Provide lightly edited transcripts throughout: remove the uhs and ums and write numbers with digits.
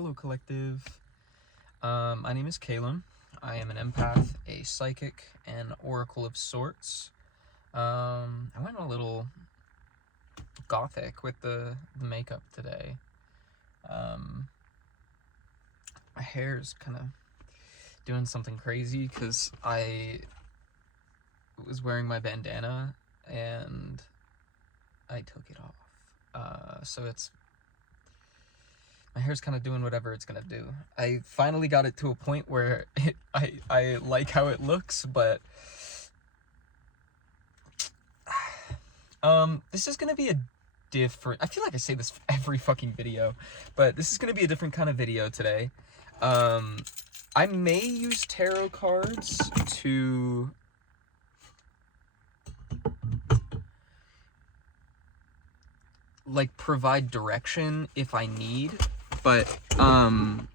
Hello, collective. My name is Calum. I am an empath, a psychic, and oracle of sorts. I went a little gothic with the makeup today. My hair's kind of doing something crazy because I was wearing my bandana and I took it off. So my hair's kind of doing whatever it's gonna do. I finally got it to a point where I like how it looks, but this is gonna be a different, I feel like I say this every fucking video, but this is gonna be a different kind of video today. I may use tarot cards to like provide direction if I need, but sorry,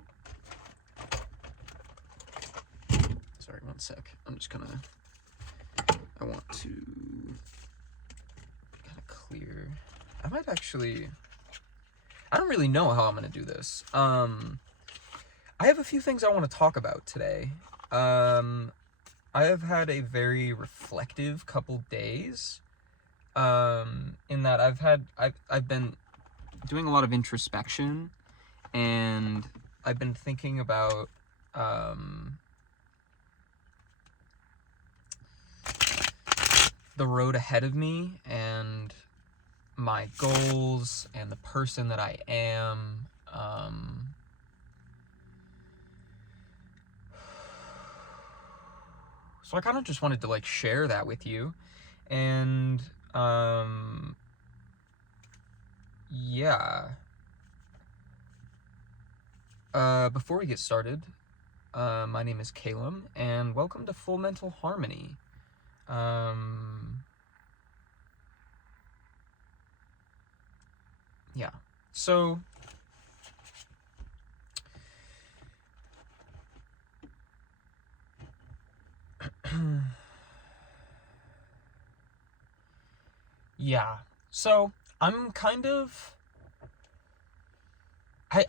one sec. I'm just gonna, I want to kind of clear. I might actually, I don't really know how I'm gonna do this. I have a few things I want to talk about today. I have had a very reflective couple days. In that I've been doing a lot of introspection, and I've been thinking about the road ahead of me and my goals and the person that I am. So I kind of just wanted to like share that with you, and yeah. Before we get started, my name is Calum, and welcome to Full Mental Harmony. Yeah. So yeah. So I'm kind of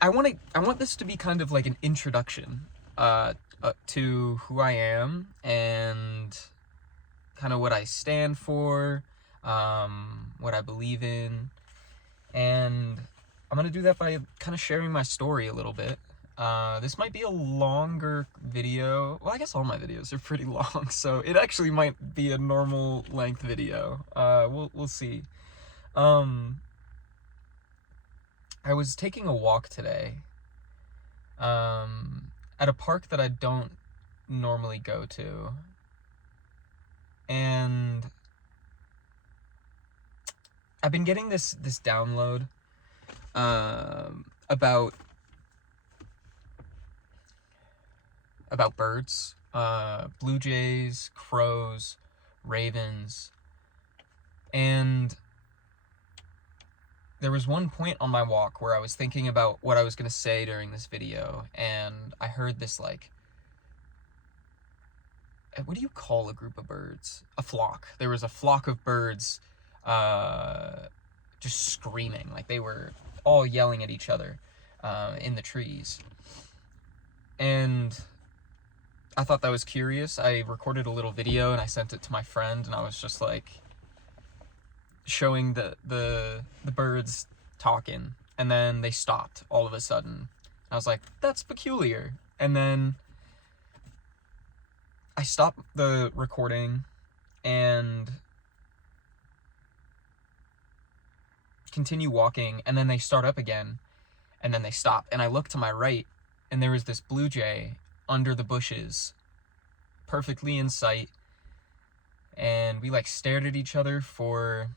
I want this to be kind of like an introduction to who I am and kind of what I stand for, what I believe in, and I'm gonna do that by kind of sharing my story a little bit. This might be a longer video. Well, I guess all my videos are pretty long, so it actually might be a normal length video. We'll see. I was taking a walk today, at a park that I don't normally go to, and I've been getting this download, about birds, blue jays, crows, ravens, and there was one point on my walk where I was thinking about what I was going to say during this video, and I heard this, like, what do you call a group of birds? A flock. There was a flock of birds, just screaming, like they were all yelling at each other, in the trees. And I thought that was curious. I recorded a little video and I sent it to my friend, and I was just like showing the birds talking, and then they stopped all of a sudden. I was like, that's peculiar. And then I stopped the recording and continue walking, and then they start up again, and then they stop. And I look to my right, and there was this blue jay under the bushes, perfectly in sight, and we like stared at each other for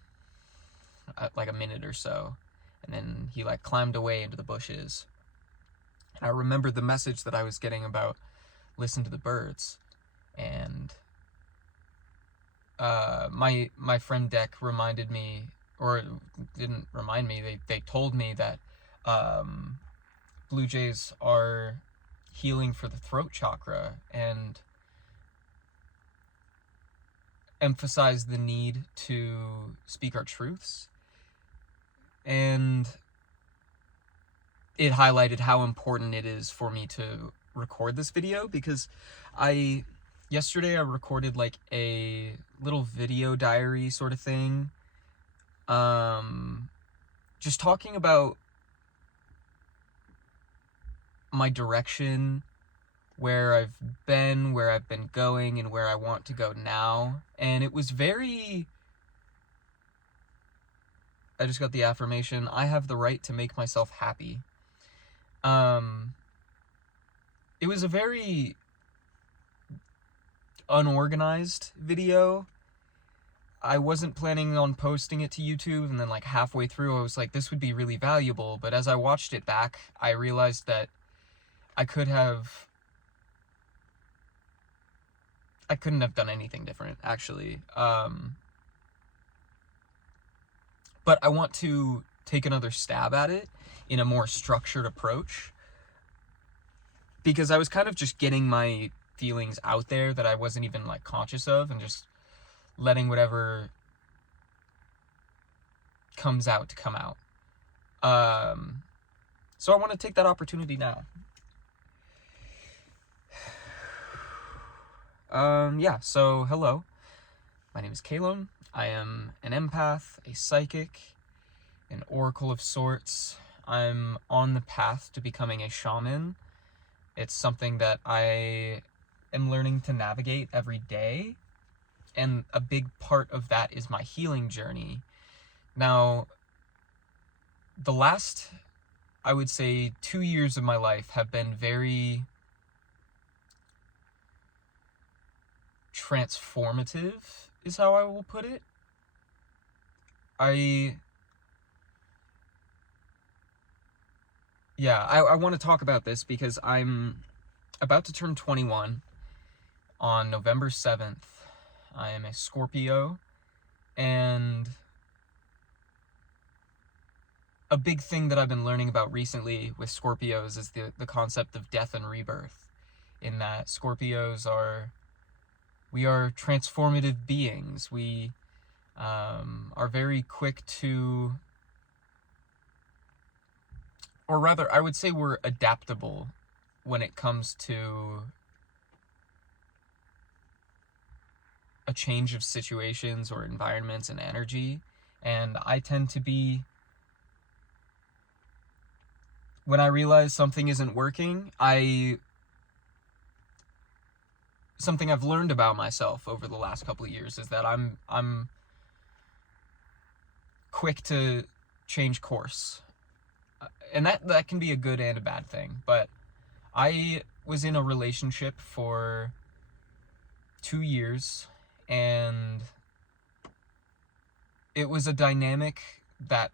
like a minute or so, and then he like climbed away into the bushes. And I remembered the message that I was getting about listen to the birds, and my friend Deck reminded me, or didn't remind me, they told me that blue jays are healing for the throat chakra and emphasize the need to speak our truths. And it highlighted how important it is for me to record this video, because yesterday I recorded like a little video diary sort of thing, just talking about my direction, where I've been going, and where I want to go now. And it was very, I just got the affirmation, I have the right to make myself happy. It was a very unorganized video. I wasn't planning on posting it to YouTube, and then like halfway through I was like, this would be really valuable. But as I watched it back, I realized that I couldn't have done anything different, actually. But I want to take another stab at it in a more structured approach, because I was kind of just getting my feelings out there that I wasn't even like conscious of, and just letting whatever comes out to come out. So I want to take that opportunity now. Yeah, so hello. My name is Kalon. I am an empath, a psychic, an oracle of sorts. I'm on the path to becoming a shaman. It's something that I am learning to navigate every day, and a big part of that is my healing journey. Now, the last, I would say, 2 years of my life have been very transformative, is how I will put it. I want to talk about this because I'm about to turn 21 on November 7th. I am a Scorpio, and a big thing that I've been learning about recently with Scorpios is the concept of death and rebirth, in that Scorpios we are transformative beings. We are very quick to, or rather, I would say we're adaptable when it comes to a change of situations or environments and energy. And I tend to be, when I realize something isn't working, something I've learned about myself over the last couple of years is that I'm quick to change course. And that can be a good and a bad thing. But I was in a relationship for 2 years, and it was a dynamic that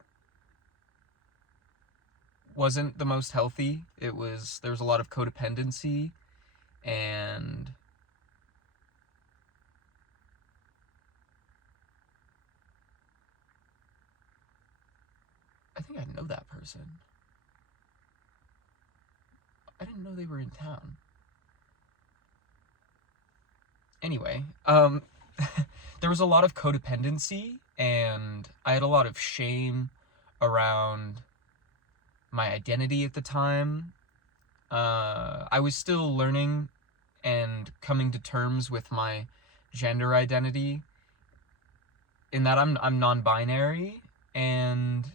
wasn't the most healthy. There was a lot of codependency, and I think I know that person. I didn't know they were in town. Anyway, there was a lot of codependency, and I had a lot of shame around my identity at the time. I was still learning and coming to terms with my gender identity, in that I'm non-binary, and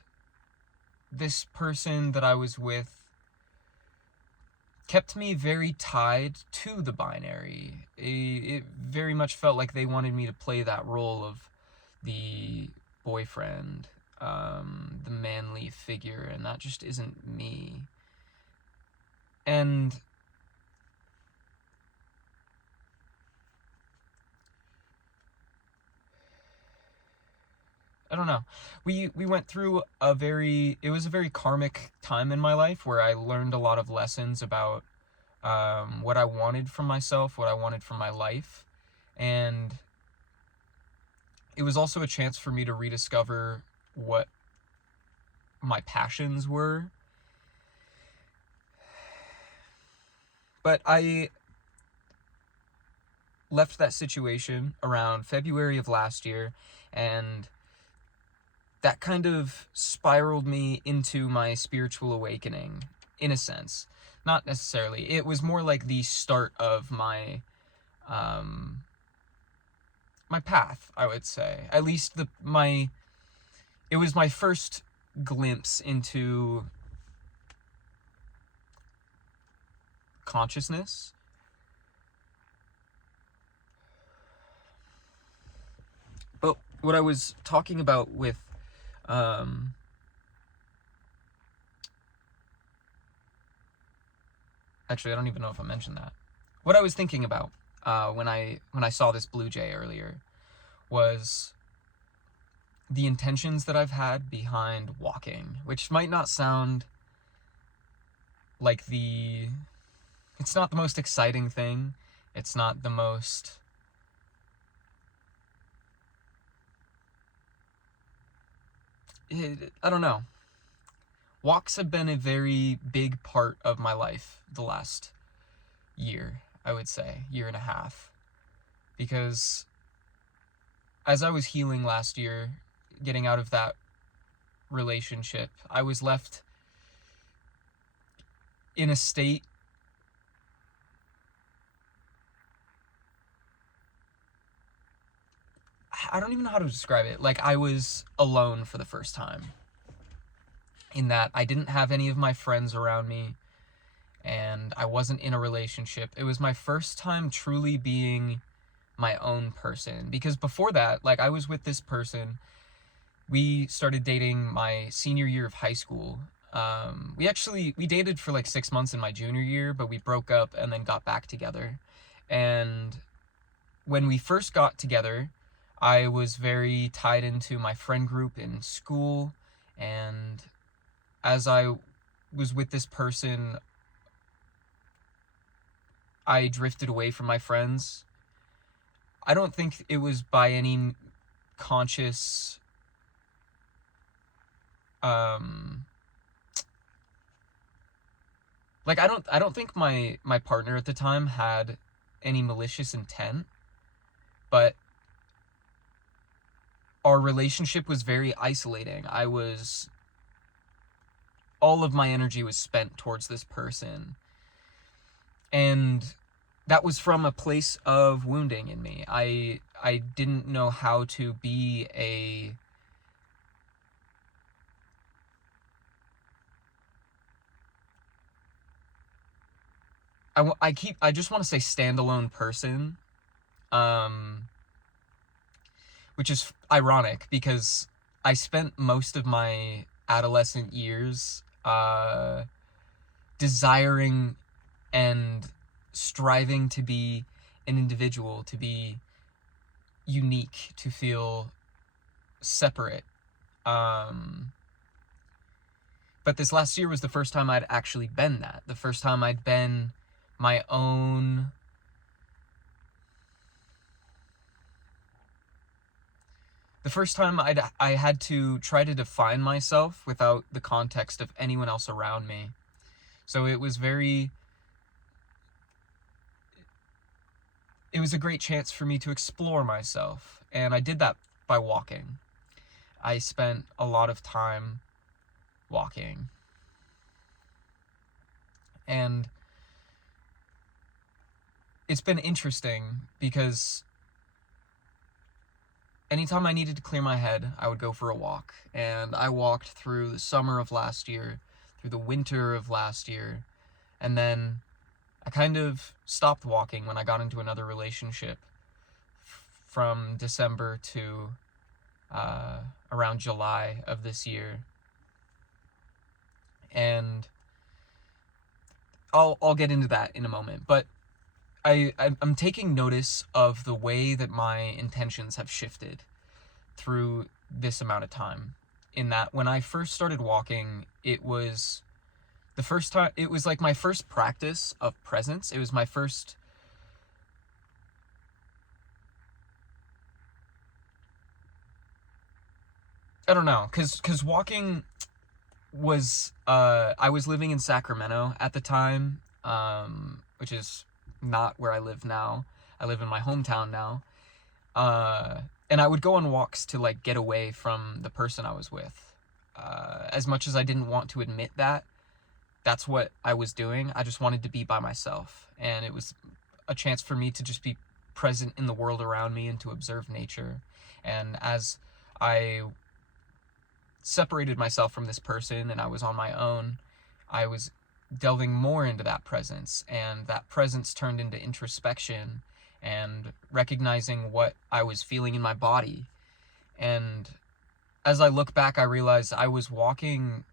this person that I was with kept me very tied to the binary. It very much felt like they wanted me to play that role of the boyfriend, the manly figure, and that just isn't me. And I don't know. We went through it was a very karmic time in my life, where I learned a lot of lessons about what I wanted from myself, what I wanted from my life. And it was also a chance for me to rediscover what my passions were. But I left that situation around February of last year, and that kind of spiraled me into my spiritual awakening. in a sense. Not necessarily. It was more like the start of my my path, I would say. At least it was my first glimpse into consciousness. But what I was talking about with actually, I don't even know if I mentioned that. What I was thinking about when I saw this blue jay earlier was the intentions that I've had behind walking, which might not sound like it's not the most exciting thing. It's not the most I don't know. Walks have been a very big part of my life the last year, I would say, year and a half. Because as I was healing last year, getting out of that relationship, I was left in a state I don't even know how to describe it. Like, I was alone for the first time. In that I didn't have any of my friends around me, and I wasn't in a relationship. It was my first time truly being my own person. Because before that, like, I was with this person. We started dating my senior year of high school. We dated for like 6 months in my junior year, but we broke up and then got back together. And when we first got together, I was very tied into my friend group in school, and as I was with this person, I drifted away from my friends. I don't think it was by any conscious like I don't think my partner at the time had any malicious intent, but our relationship was very isolating. All of my energy was spent towards this person. And that was from a place of wounding in me. I didn't know how to be I just want to say standalone person, which is ironic because I spent most of my adolescent years desiring and striving to be an individual, to be unique, to feel separate. But this last year was the first time I'd actually been that. The first time I'd been my own. The first time I had to try to define myself without the context of anyone else around me. So it was a great chance for me to explore myself, and I did that by walking. I spent a lot of time walking. And it's been interesting because anytime I needed to clear my head, I would go for a walk. And I walked through the summer of last year, through the winter of last year, and then I kind of stopped walking when I got into another relationship from December to around July of this year. And I'll get into that in a moment, but I'm taking notice of the way that my intentions have shifted through this amount of time. In that, when I first started walking, it was the first time, it was like my first practice of presence. It was my first I don't know, cause walking was I was living in Sacramento at the time, which is not where I live now. I live in my hometown now. And I would go on walks to like get away from the person I was with. As much as I didn't want to admit that that's what I was doing. I just wanted to be by myself, and it was a chance for me to just be present in the world around me and to observe nature. And as I separated myself from this person and I was on my own, I was delving more into that presence, and that presence turned into introspection and recognizing what I was feeling in my body. And as I look back, I realized I was walking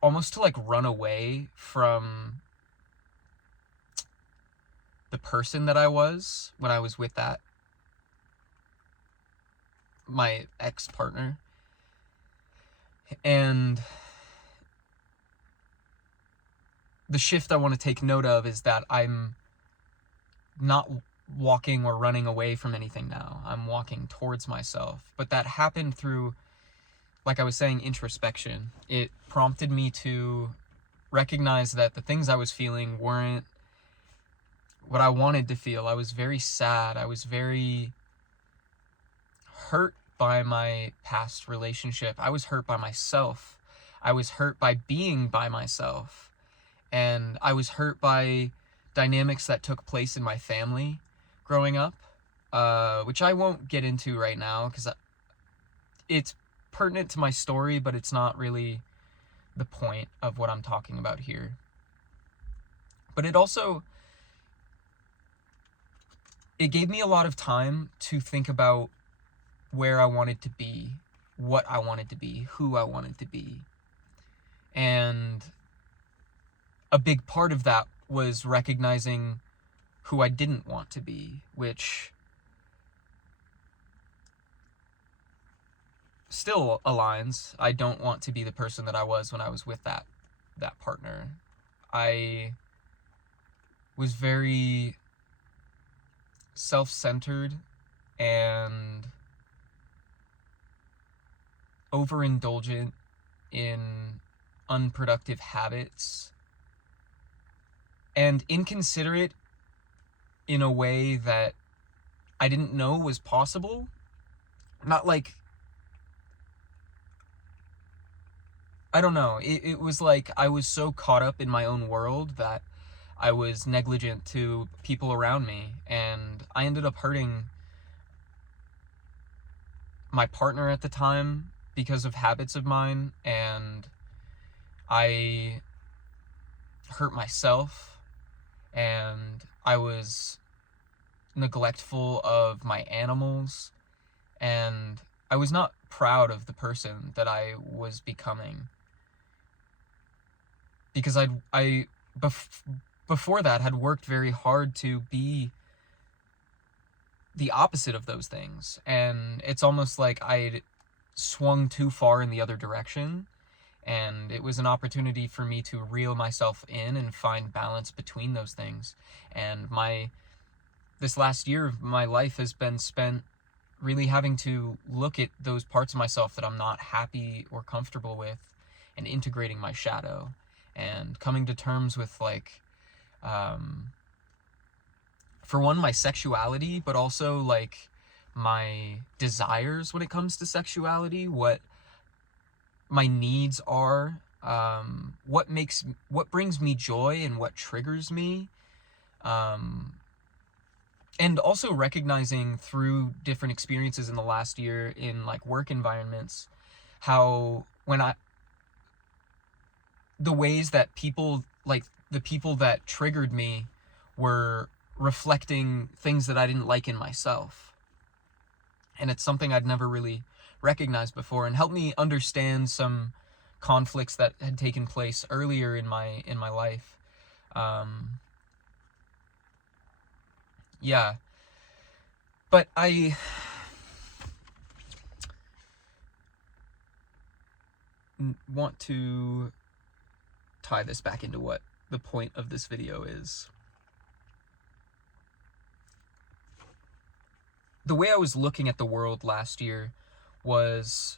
almost to like run away from the person that I was when I was with my ex-partner. And the shift I want to take note of is that I'm not walking or running away from anything now. I'm walking towards myself. But that happened through, like I was saying, introspection. It prompted me to recognize that the things I was feeling weren't what I wanted to feel. I was very sad. I was very hurt by my past relationship. I was hurt by myself. I was hurt by being by myself. And I was hurt by dynamics that took place in my family growing up, which I won't get into right now because it's pertinent to my story, but it's not really the point of what I'm talking about here. But it gave me a lot of time to think about where I wanted to be, what I wanted to be, who I wanted to be. And a big part of that was recognizing who I didn't want to be, which still aligns. I don't want to be the person that I was when I was with that partner. I was very self-centered and overindulgent in unproductive habits and inconsiderate in a way that I didn't know was possible. Not like, I don't know, it was like I was so caught up in my own world that I was negligent to people around me, and I ended up hurting my partner at the time because of habits of mine, and I hurt myself, and I was neglectful of my animals, and I was not proud of the person that I was becoming, because before that had worked very hard to be the opposite of those things, and it's almost like I'd swung too far in the other direction, and it was an opportunity for me to reel myself in and find balance between those things. And this last year of my life has been spent really having to look at those parts of myself that I'm not happy or comfortable with, and integrating my shadow and coming to terms with, like, for one, my sexuality, but also like my desires when it comes to sexuality, what my needs are, what brings me joy and what triggers me, and also recognizing through different experiences in the last year in like work environments, how the ways that the people that triggered me were reflecting things that I didn't like in myself. And it's something I'd never really recognized before, and helped me understand some conflicts that had taken place earlier in my life. Yeah. But I want to tie this back into what the point of this video is. The way I was looking at the world last year was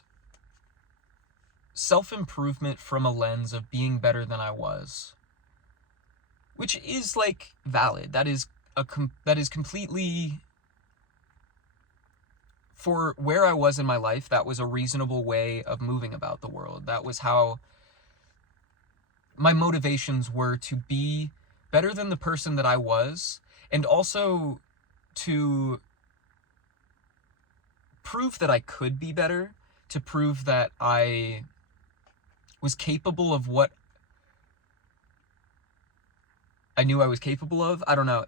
self-improvement from a lens of being better than I was, which is like valid. That is completely, for where I was in my life, that was a reasonable way of moving about the world. That was how my motivations were to be better than the person that I was, and also to prove that I could be better, to prove that I was capable of what I knew I was capable of. I don't know.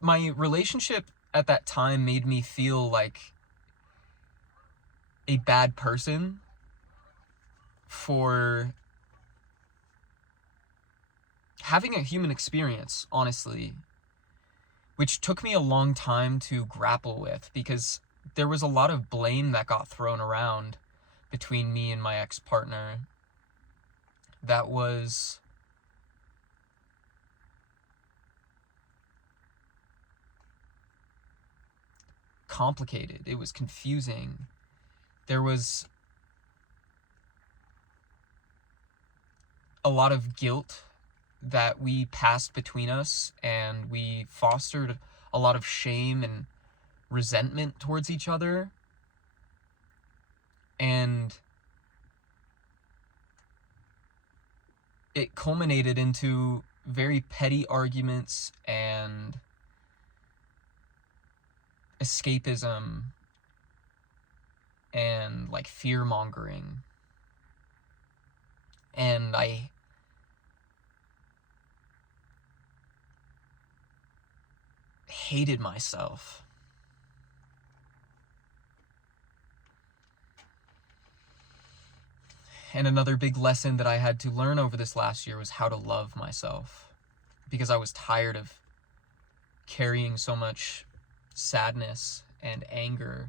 My relationship at that time made me feel like a bad person for having a human experience, honestly, which took me a long time to grapple with, because there was a lot of blame that got thrown around between me and my ex-partner that was complicated. It was confusing. There was a lot of guilt that we passed between us, and we fostered a lot of shame and resentment towards each other. And it culminated into very petty arguments and escapism and like fear mongering. And I hated myself. And another big lesson that I had to learn over this last year was how to love myself, because I was tired of carrying so much sadness and anger.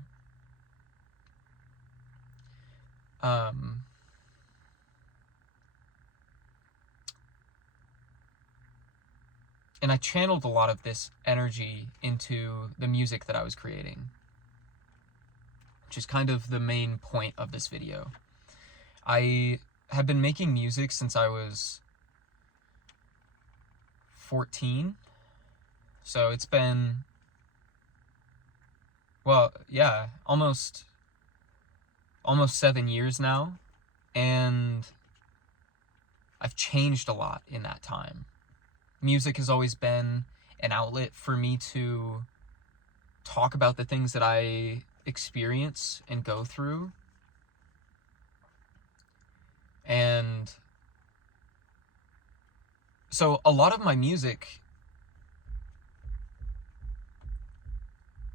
And I channeled a lot of this energy into the music that I was creating, which is kind of the main point of this video. I have been making music since I was 14. So it's been, well, yeah, almost 7 years now. And I've changed a lot in that time. Music has always been an outlet for me to talk about the things that I experience and go through. And so a lot of my music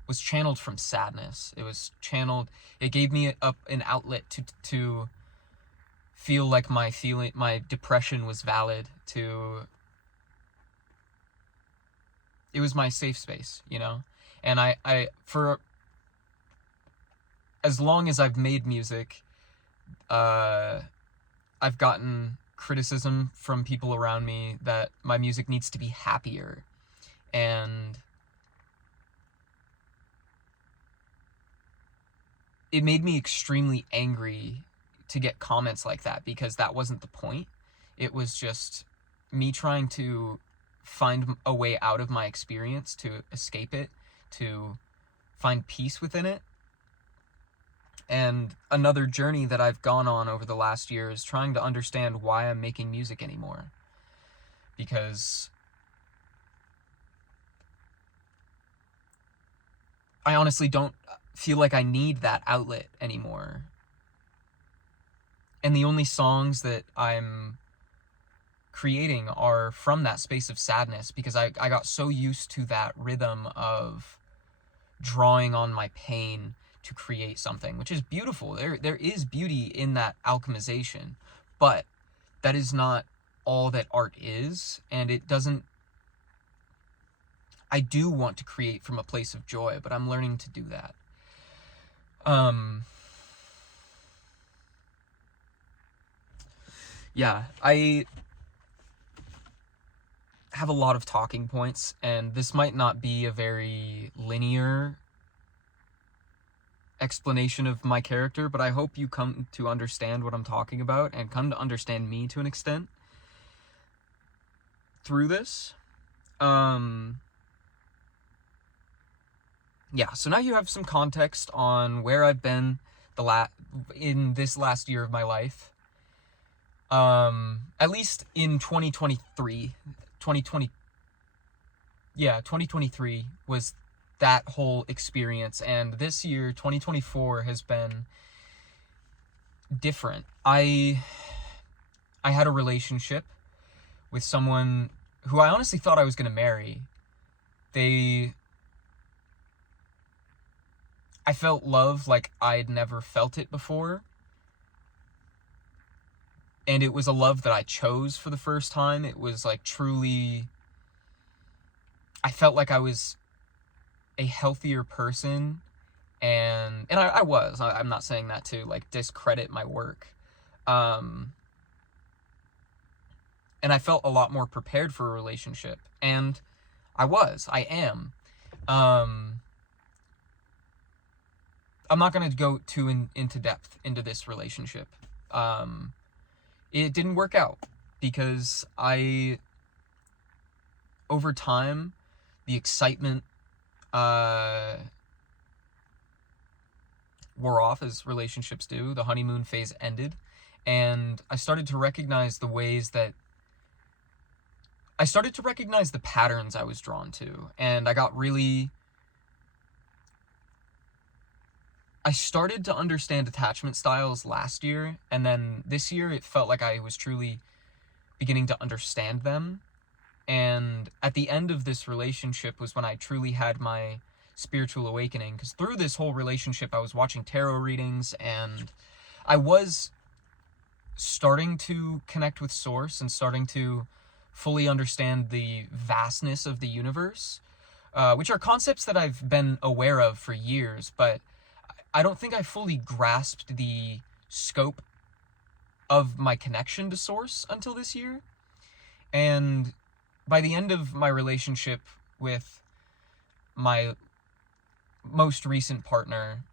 was channeled from sadness. It gave me an outlet to feel like my depression was valid, it was my safe space, you know? And I for as long as I've made music, I've gotten criticism from people around me that my music needs to be happier. And it made me extremely angry to get comments like that, because that wasn't the point. It was just me trying to find a way out of my experience, to escape it, to find peace within it. And another journey that I've gone on over the last year is trying to understand why I'm making music anymore. Because I honestly don't feel like I need that outlet anymore. And the only songs that I'm creating are from that space of sadness, because I got so used to that rhythm of drawing on my pain to create something, which is beautiful. There is beauty in that alchemization, but that is not all that art is, and it doesn't. I do want to create from a place of joy, but I'm learning to do that. Yeah, I have a lot of talking points, and this might not be a very linear explanation of my character, but I hope you come to understand what I'm talking about and come to understand me to an extent through this. Yeah, so now you have some context on where I've been in this last year of my life. At least in 2023, 2023 was that whole experience, and this year, 2024, has been different. I had a relationship with someone who I honestly thought I was going to marry. I felt love like I'd never felt it before. And it was a love that I chose for the first time. It was like truly, I felt like I was a healthier person. And I was. I'm not saying that to like discredit my work. And I felt a lot more prepared for a relationship. And I am. I'm not going to go too into depth into this relationship. It didn't work out because over time, the excitement wore off, as relationships do. The honeymoon phase ended, and I started to recognize the patterns I was drawn to, and I started to understand attachment styles last year, and then this year it felt like I was truly beginning to understand them. And at the end of this relationship was when I truly had my spiritual awakening, because through this whole relationship I was watching tarot readings, and I was starting to connect with Source and starting to fully understand the vastness of the universe, which are concepts that I've been aware of for years, but I don't think I fully grasped the scope of my connection to Source until this year. And by the end of my relationship with my most recent partner,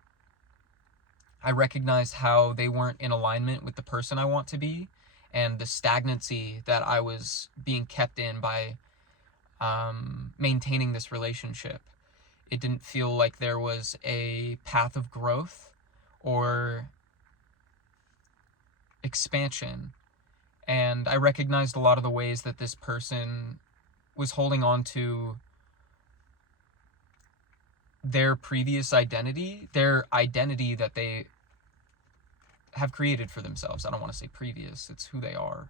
I recognized how they weren't in alignment with the person I want to be, and the stagnancy that I was being kept in by maintaining this relationship. It didn't feel like there was a path of growth or expansion. And I recognized a lot of the ways that this person was holding on to their previous identity, their identity that they have created for themselves. I don't want to say previous, it's who they are.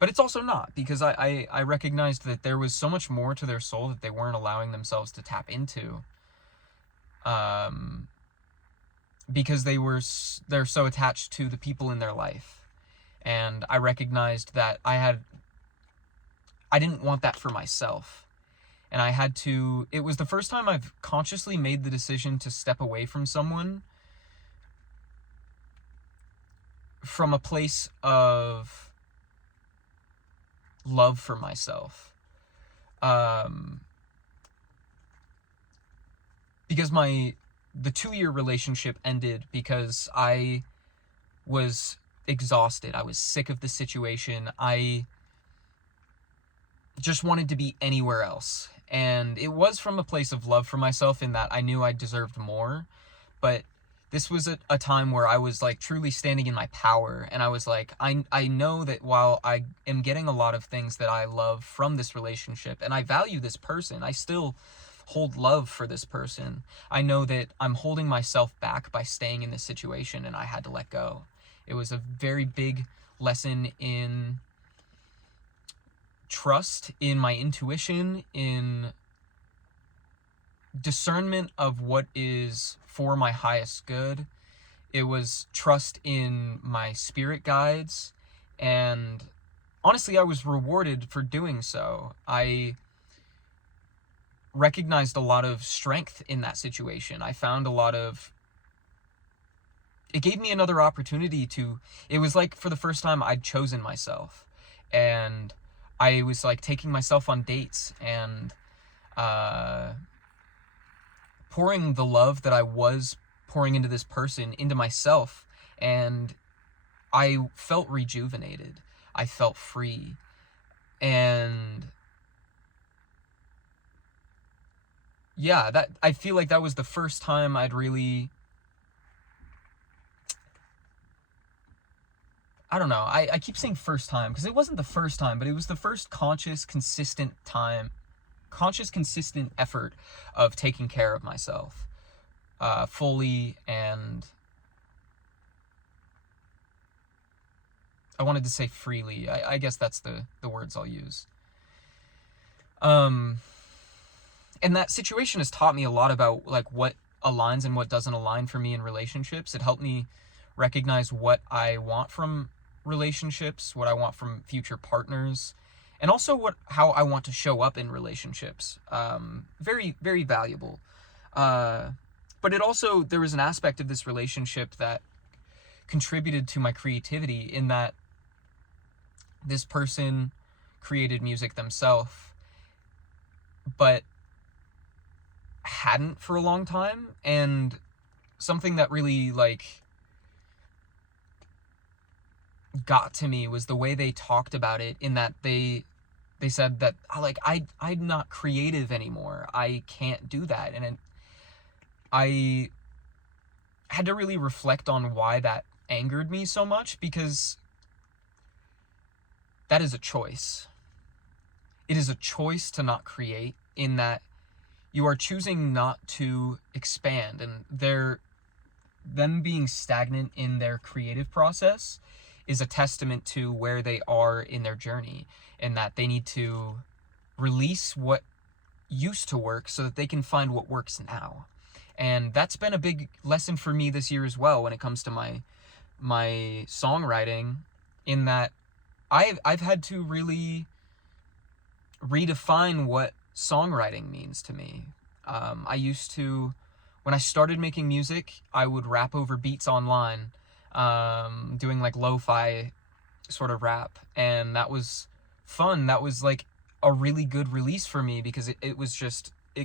But it's also not, because I recognized that there was so much more to their soul that they weren't allowing themselves to tap into. Because they're so attached to the people in their life. And I recognized that I didn't want that for myself. And it was the first time I've consciously made the decision to step away from someone from a place of love for myself. Because the 2-year relationship ended because I was exhausted. I was sick of the situation. I just wanted to be anywhere else. And it was from a place of love for myself, in that I knew I deserved more. But this was a time where I was like truly standing in my power, and I was like, I know that while I am getting a lot of things that I love from this relationship, and I value this person, I still hold love for this person. I know that I'm holding myself back by staying in this situation, and I had to let go. It was a very big lesson in trust, in my intuition, in discernment of what is for my highest good. It was trust in my spirit guides, and honestly, I was rewarded for doing so. I recognized a lot of strength in that situation. I found it gave me another opportunity it was like for the first time I'd chosen myself, and I was like taking myself on dates and pouring the love that I was pouring into this person into myself, and I felt rejuvenated. I felt free. And yeah, I feel like that was the first time I don't know. I keep saying first time because it wasn't the first time, but it was the first conscious, consistent effort of taking care of myself fully. And I wanted to say freely. I guess that's the words I'll use. And that situation has taught me a lot about like what aligns and what doesn't align for me in relationships. It helped me recognize what I want from relationships, what I want from future partners, and also how I want to show up in relationships. Very, very valuable. But there was an aspect of this relationship that contributed to my creativity, in that this person created music themselves, but hadn't for a long time. And something that really like got to me was the way they talked about it, in that they said that like I'm not creative anymore. I can't do that. And I had to really reflect on why that angered me so much, because that is a choice. It is a choice to not create, in that you are choosing not to expand, and them being stagnant in their creative process is a testament to where they are in their journey, and that they need to release what used to work so that they can find what works now. And that's been a big lesson for me this year as well when it comes to my songwriting, in that I've had to really redefine what songwriting means to me. I used to, when I started making music, I would rap over beats online, doing like lo-fi sort of rap, and that was fun. That was like a really good release for me, because it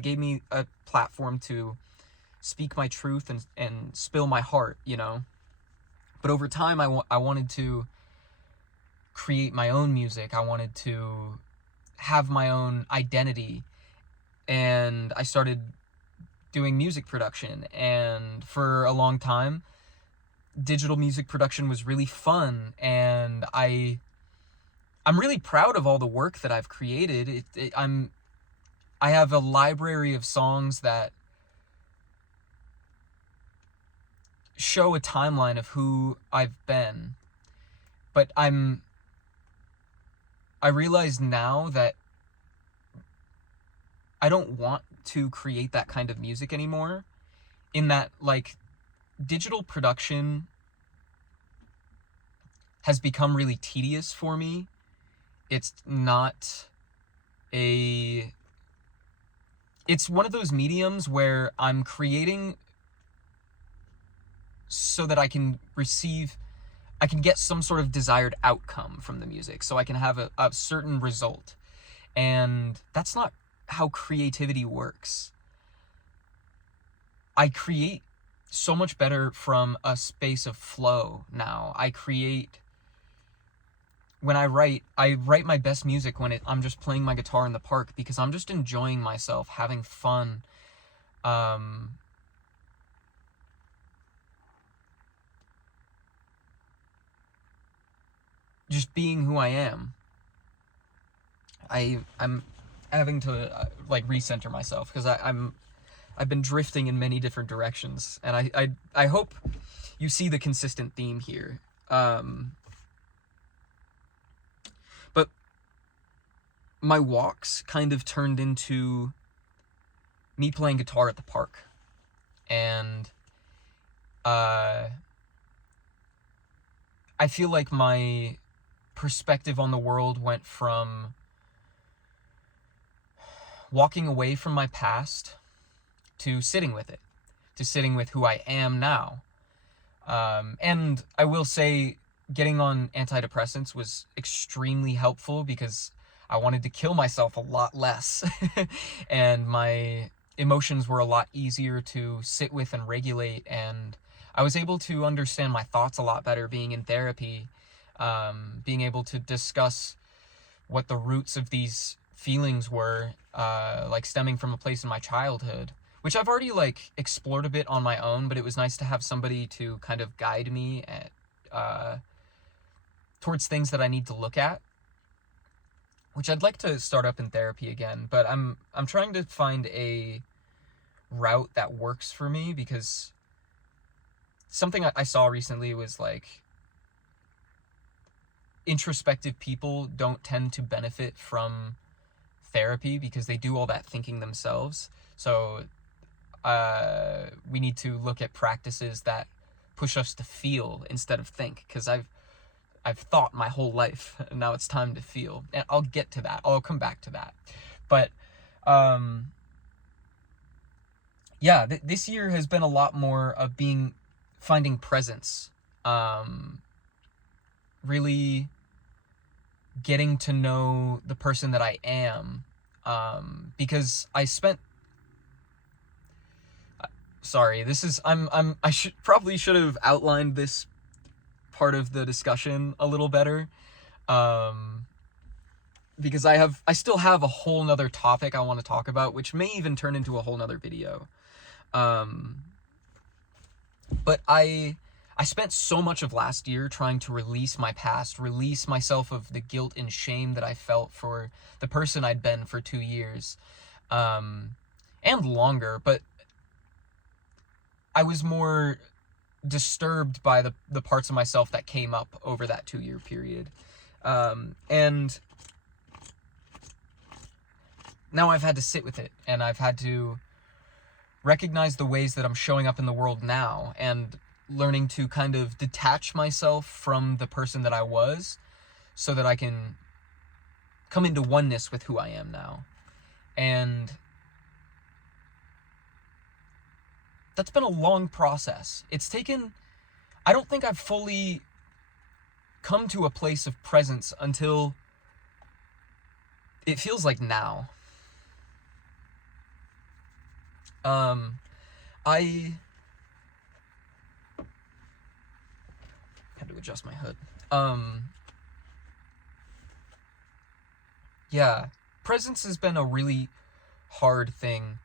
gave me a platform to speak my truth and spill my heart, you know. But over time, I wanted to create my own music. I wanted to have my own identity, and I started doing music production. And for a long time, digital music production was really fun, and I'm really proud of all the work that I've created. I have a library of songs that show a timeline of who I've been. But I realize now that I don't want to create that kind of music anymore, in that like digital production has become really tedious for me. It's one of those mediums where I'm creating so that I can get some sort of desired outcome from the music, so I can have a certain result. And that's not how creativity works. I create so much better from a space of flow now. When I write my best music when I'm just playing my guitar in the park, because I'm just enjoying myself, having fun. Just being who I am. I'm having to like recenter myself, because I've been drifting in many different directions, and I hope you see the consistent theme here. But my walks kind of turned into me playing guitar at the park, and I feel like my perspective on the world went from walking away from my past to sitting with it, to sitting with who I am now. And I will say, getting on antidepressants was extremely helpful, because I wanted to kill myself a lot less. And my emotions were a lot easier to sit with and regulate, and I was able to understand my thoughts a lot better being in therapy, being able to discuss what the roots of these feelings were, like stemming from a place in my childhood, which I've already like explored a bit on my own, but it was nice to have somebody to kind of guide me towards things that I need to look at, which I'd like to start up in therapy again, but I'm trying to find a route that works for me, because something I saw recently was like, introspective people don't tend to benefit from therapy because they do all that thinking themselves. So we need to look at practices that push us to feel instead of think, because I've thought my whole life, and now it's time to feel. And I'll get to that. I'll come back to that. But yeah, this year has been a lot more of finding presence, really getting to know the person that I am, because I spent, sorry, this is, I should have outlined this part of the discussion a little better, because I still have a whole nother topic I want to talk about, which may even turn into a whole nother video. But I spent so much of last year trying to release my past, release myself of the guilt and shame that I felt for the person I'd been for 2 years, and longer, but I was more disturbed by the parts of myself that came up over that 2-year period. And now I've had to sit with it, and I've had to recognize the ways that I'm showing up in the world now, and learning to kind of detach myself from the person that I was, so that I can come into oneness with who I am now. And that's been a long process. I don't think I've fully come to a place of presence until it feels like now. I had to adjust my hood. Yeah, presence has been a really hard thing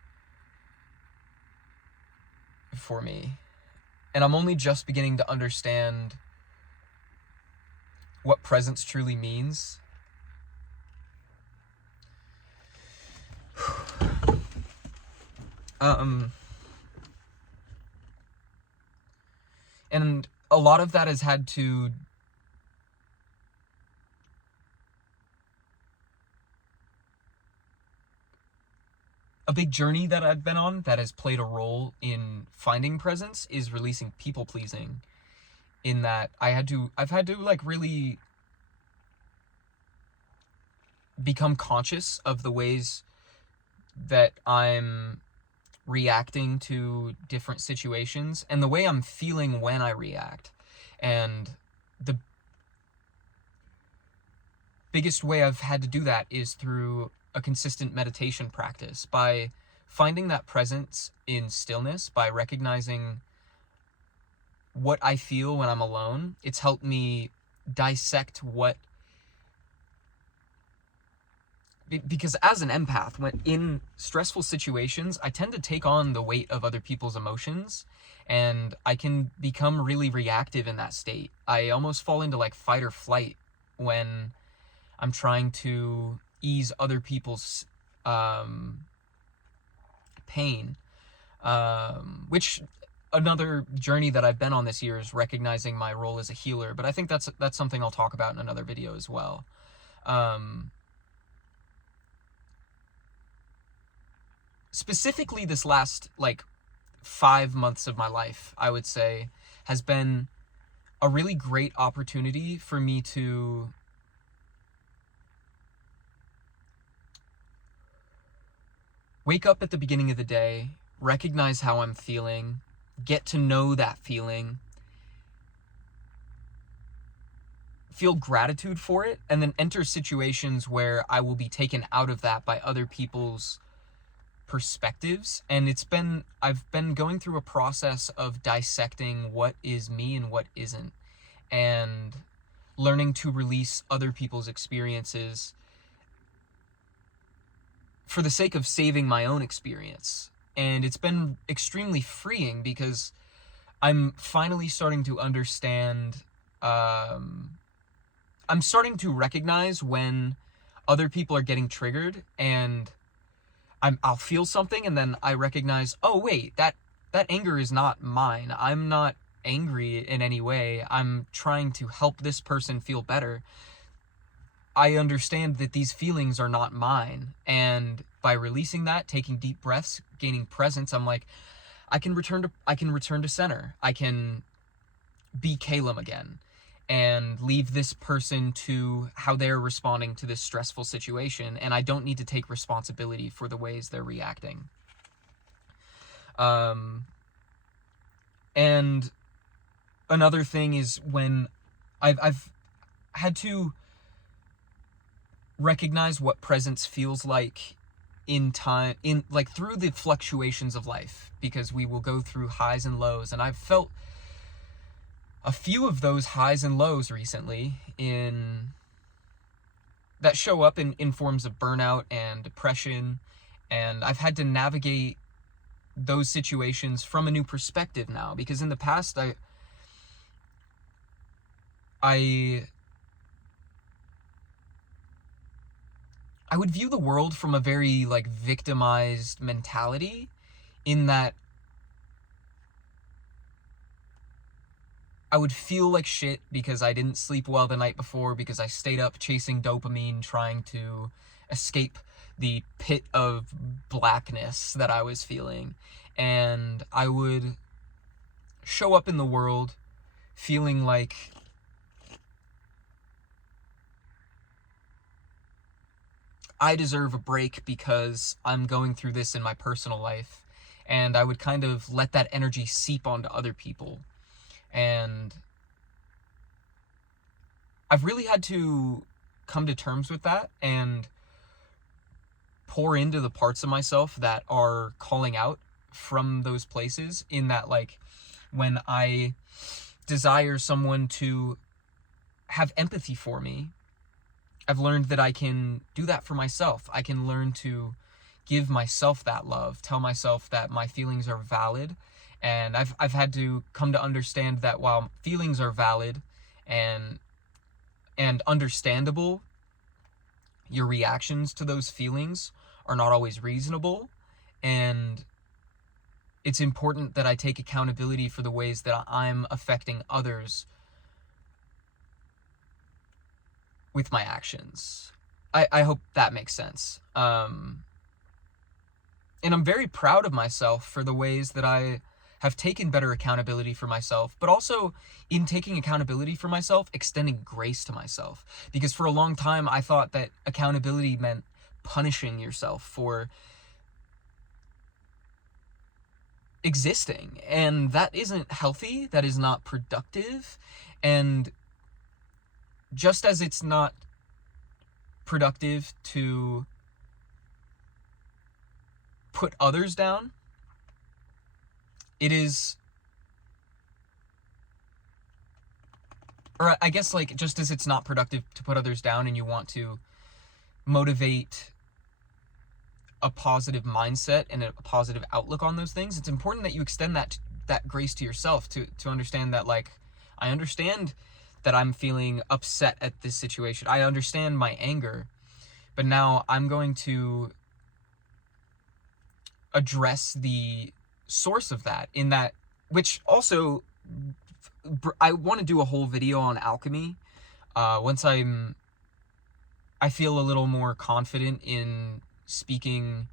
for me, and I'm only just beginning to understand what presence truly means. And a lot of that has had to a big journey that I've been on that has played a role in finding presence is releasing people pleasing, in that I've had to like really become conscious of the ways that I'm reacting to different situations and the way I'm feeling when I react. And the biggest way I've had to do that is through a consistent meditation practice, by finding that presence in stillness, by recognizing what I feel when I'm alone. It's helped me dissect because as an empath, when in stressful situations, I tend to take on the weight of other people's emotions, and I can become really reactive in that state. I almost fall into like fight or flight when I'm trying to ease other people's pain, which another journey that I've been on this year is recognizing my role as a healer, but I think that's something I'll talk about in another video as well. Specifically, this last like 5 months of my life, I would say, has been a really great opportunity for me to wake up at the beginning of the day, recognize how I'm feeling, get to know that feeling, feel gratitude for it, and then enter situations where I will be taken out of that by other people's perspectives. And I've been going through a process of dissecting what is me and what isn't, and learning to release other people's experiences for the sake of saving my own experience. And it's been extremely freeing, because I'm finally starting to understand I'm starting to recognize when other people are getting triggered, and I'll feel something, and then I recognize, oh wait, that anger is not mine. I'm not angry in any way. I'm trying to help this person feel better. I understand that these feelings are not mine, and by releasing that, taking deep breaths, gaining presence, I'm like, I can return to center. I can be Caleb again and leave this person to how they're responding to this stressful situation, and I don't need to take responsibility for the ways they're reacting. And another thing is when I've had to recognize what presence feels like in time, in like through the fluctuations of life, because we will go through highs and lows, and I've felt a few of those highs and lows recently that show up in forms of burnout and depression, and I've had to navigate those situations from a new perspective now, because in the past I would view the world from a very like victimized mentality, in that I would feel like shit because I didn't sleep well the night before, because I stayed up chasing dopamine, trying to escape the pit of blackness that I was feeling. And I would show up in the world feeling like I deserve a break because I'm going through this in my personal life. And I would kind of let that energy seep onto other people. And I've really had to come to terms with that and pour into the parts of myself that are calling out from those places, in that, like, when I desire someone to have empathy for me, I've learned that I can do that for myself. I can learn to give myself that love, tell myself that my feelings are valid. And I've had to come to understand that while feelings are valid and understandable, your reactions to those feelings are not always reasonable. And it's important that I take accountability for the ways that I'm affecting others with my actions. I hope that makes sense. And I'm very proud of myself for the ways that I have taken better accountability for myself, but also in taking accountability for myself, extending grace to myself. Because for a long time, I thought that accountability meant punishing yourself for existing, and that isn't healthy. That is not productive. And just as it's not productive to put others down, it is, or I guess, like, just as it's not productive to put others down, and you want to motivate a positive mindset and a positive outlook on those things, it's important that you extend that grace to yourself, to understand that, like, I understand that I'm feeling upset at this situation. I understand my anger, but now I'm going to address the source of that, in that, which also, I want to do a whole video on alchemy once I feel a little more confident in speaking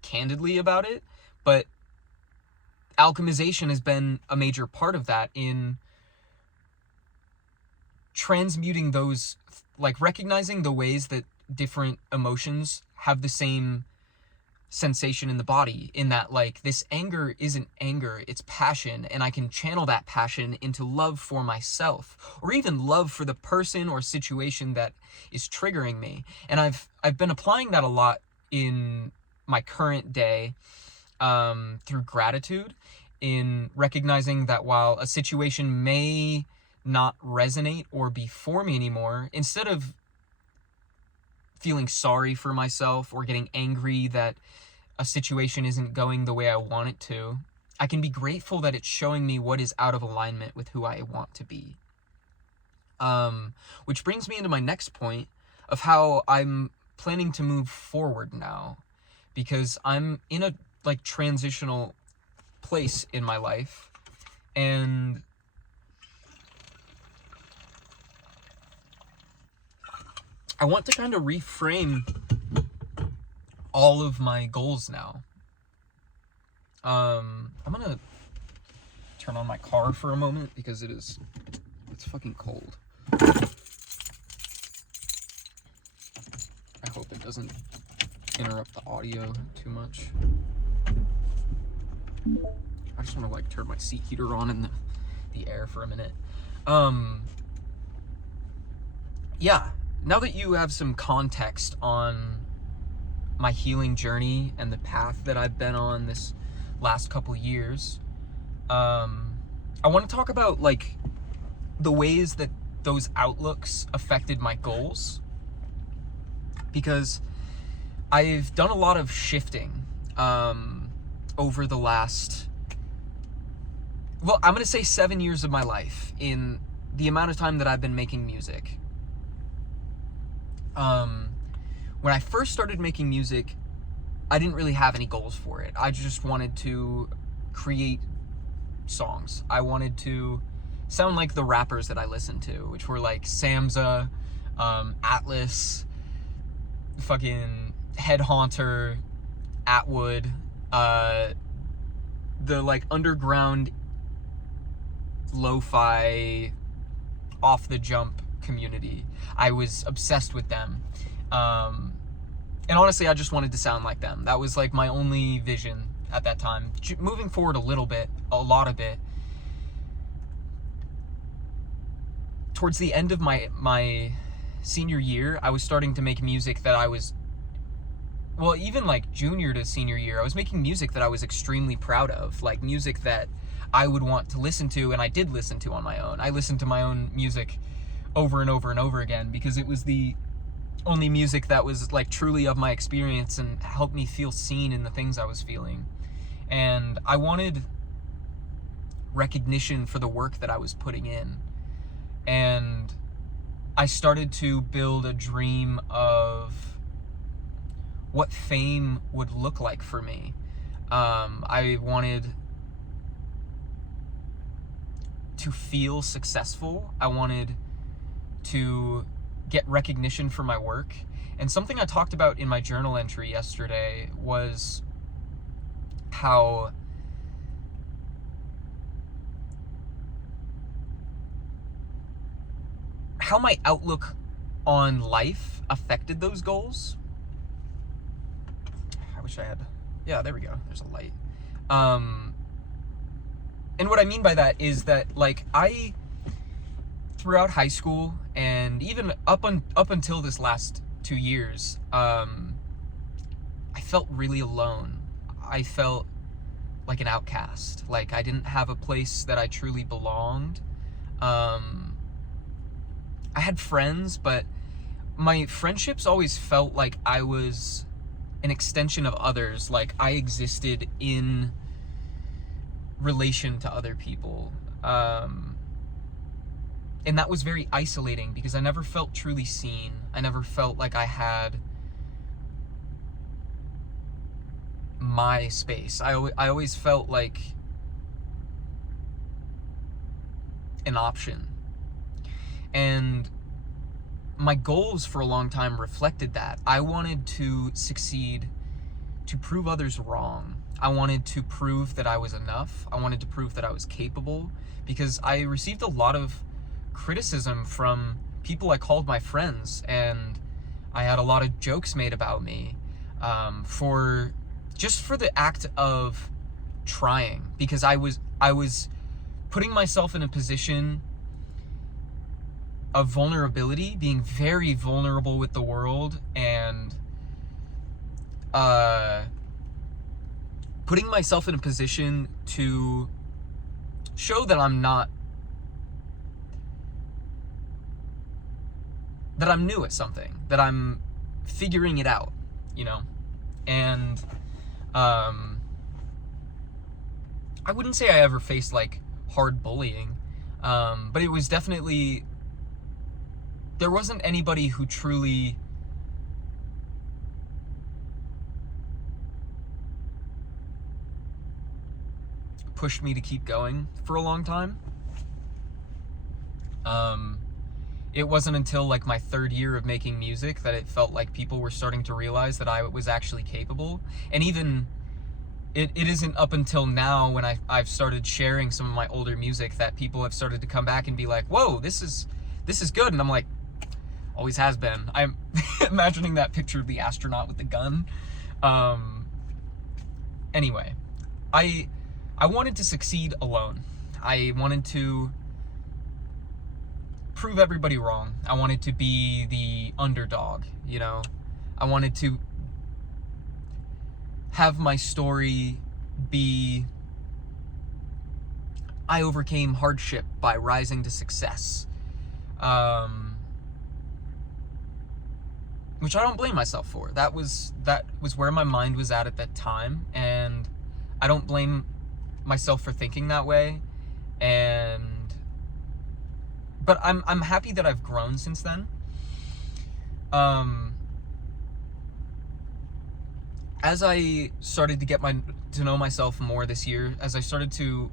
candidly about it. But alchemization has been a major part of that, in transmuting those, like, recognizing the ways that different emotions have the same sensation in the body, in that, like, this anger isn't anger, it's passion, and I can channel that passion into love for myself, or even love for the person or situation that is triggering me. And I've been applying that a lot in my current day, through gratitude, in recognizing that while a situation may not resonate or be for me anymore, instead of feeling sorry for myself or getting angry that a situation isn't going the way I want it to, I can be grateful that it's showing me what is out of alignment with who I want to be. Which brings me into my next point of how I'm planning to move forward now, because I'm in a like transitional place in my life, and I want to kind of reframe all of my goals now. I'm gonna turn on my car for a moment because it's fucking cold. I hope it doesn't interrupt the audio too much. I just want to like turn my seat heater on in the air for a minute. Yeah, now that you have some context on my healing journey and the path that I've been on this last couple years, I want to talk about like the ways that those outlooks affected my goals, because I've done a lot of shifting over the last, well, I'm gonna say 7 years of my life, in the amount of time that I've been making music. When I first started making music, I didn't really have any goals for it. I just wanted to create songs. I wanted to sound like the rappers that I listened to, which were like Samza, Atlas, fucking Headhaunter, Atwood, the like underground lo-fi off the jump community. I was obsessed with them. And honestly, I just wanted to sound like them. That was like my only vision at that time. Moving forward a lot of it, towards the end of my senior year, I was starting to make music that I was, well, even like junior to senior year, I was making music that I was extremely proud of, like music that I would want to listen to, and I did listen to on my own. I listened to my own music over and over and over again because it was the only music that was like truly of my experience and helped me feel seen in the things I was feeling. And I wanted recognition for the work that I was putting in. And I started to build a dream of what fame would look like for me. I wanted to feel successful. I wanted to get recognition for my work. And something I talked about in my journal entry yesterday was how my outlook on life affected those goals. I wish I had, yeah, there we go, there's a light. And what I mean by that is that, like, throughout high school and even up until this last 2 years, I felt really alone. I felt like an outcast. Like I didn't have a place that I truly belonged. I had friends, but my friendships always felt like I was an extension of others. Like I existed in relation to other people. And that was very isolating because I never felt truly seen. I never felt like I had my space. I always felt like an option. And my goals for a long time reflected that. I wanted to succeed, to prove others wrong. I wanted to prove that I was enough. I wanted to prove that I was capable, because I received a lot of criticism from people I called my friends, and I had a lot of jokes made about me for the act of trying, because I was putting myself in a position of vulnerability, being very vulnerable with the world, and putting myself in a position to show that I'm new at something, that I'm figuring it out, you know? And I wouldn't say I ever faced like hard bullying, but it was definitely there wasn't anybody who truly pushed me to keep going for a long time. It wasn't until like my third year of making music that it felt like people were starting to realize that I was actually capable. And even it isn't up until now when I've started sharing some of my older music that people have started to come back and be like, whoa, this is good. And I'm like, always has been. I'm imagining that picture of the astronaut with the gun. Anyway, I wanted to succeed alone. I wanted to prove everybody wrong. I wanted to be the underdog, you know? I wanted to have my story be, I overcame hardship by rising to success. Which I don't blame myself for. That was where my mind was at that time, and I don't blame myself for thinking that way. But I'm happy that I've grown since then. As I started to to know myself more this year, as I started to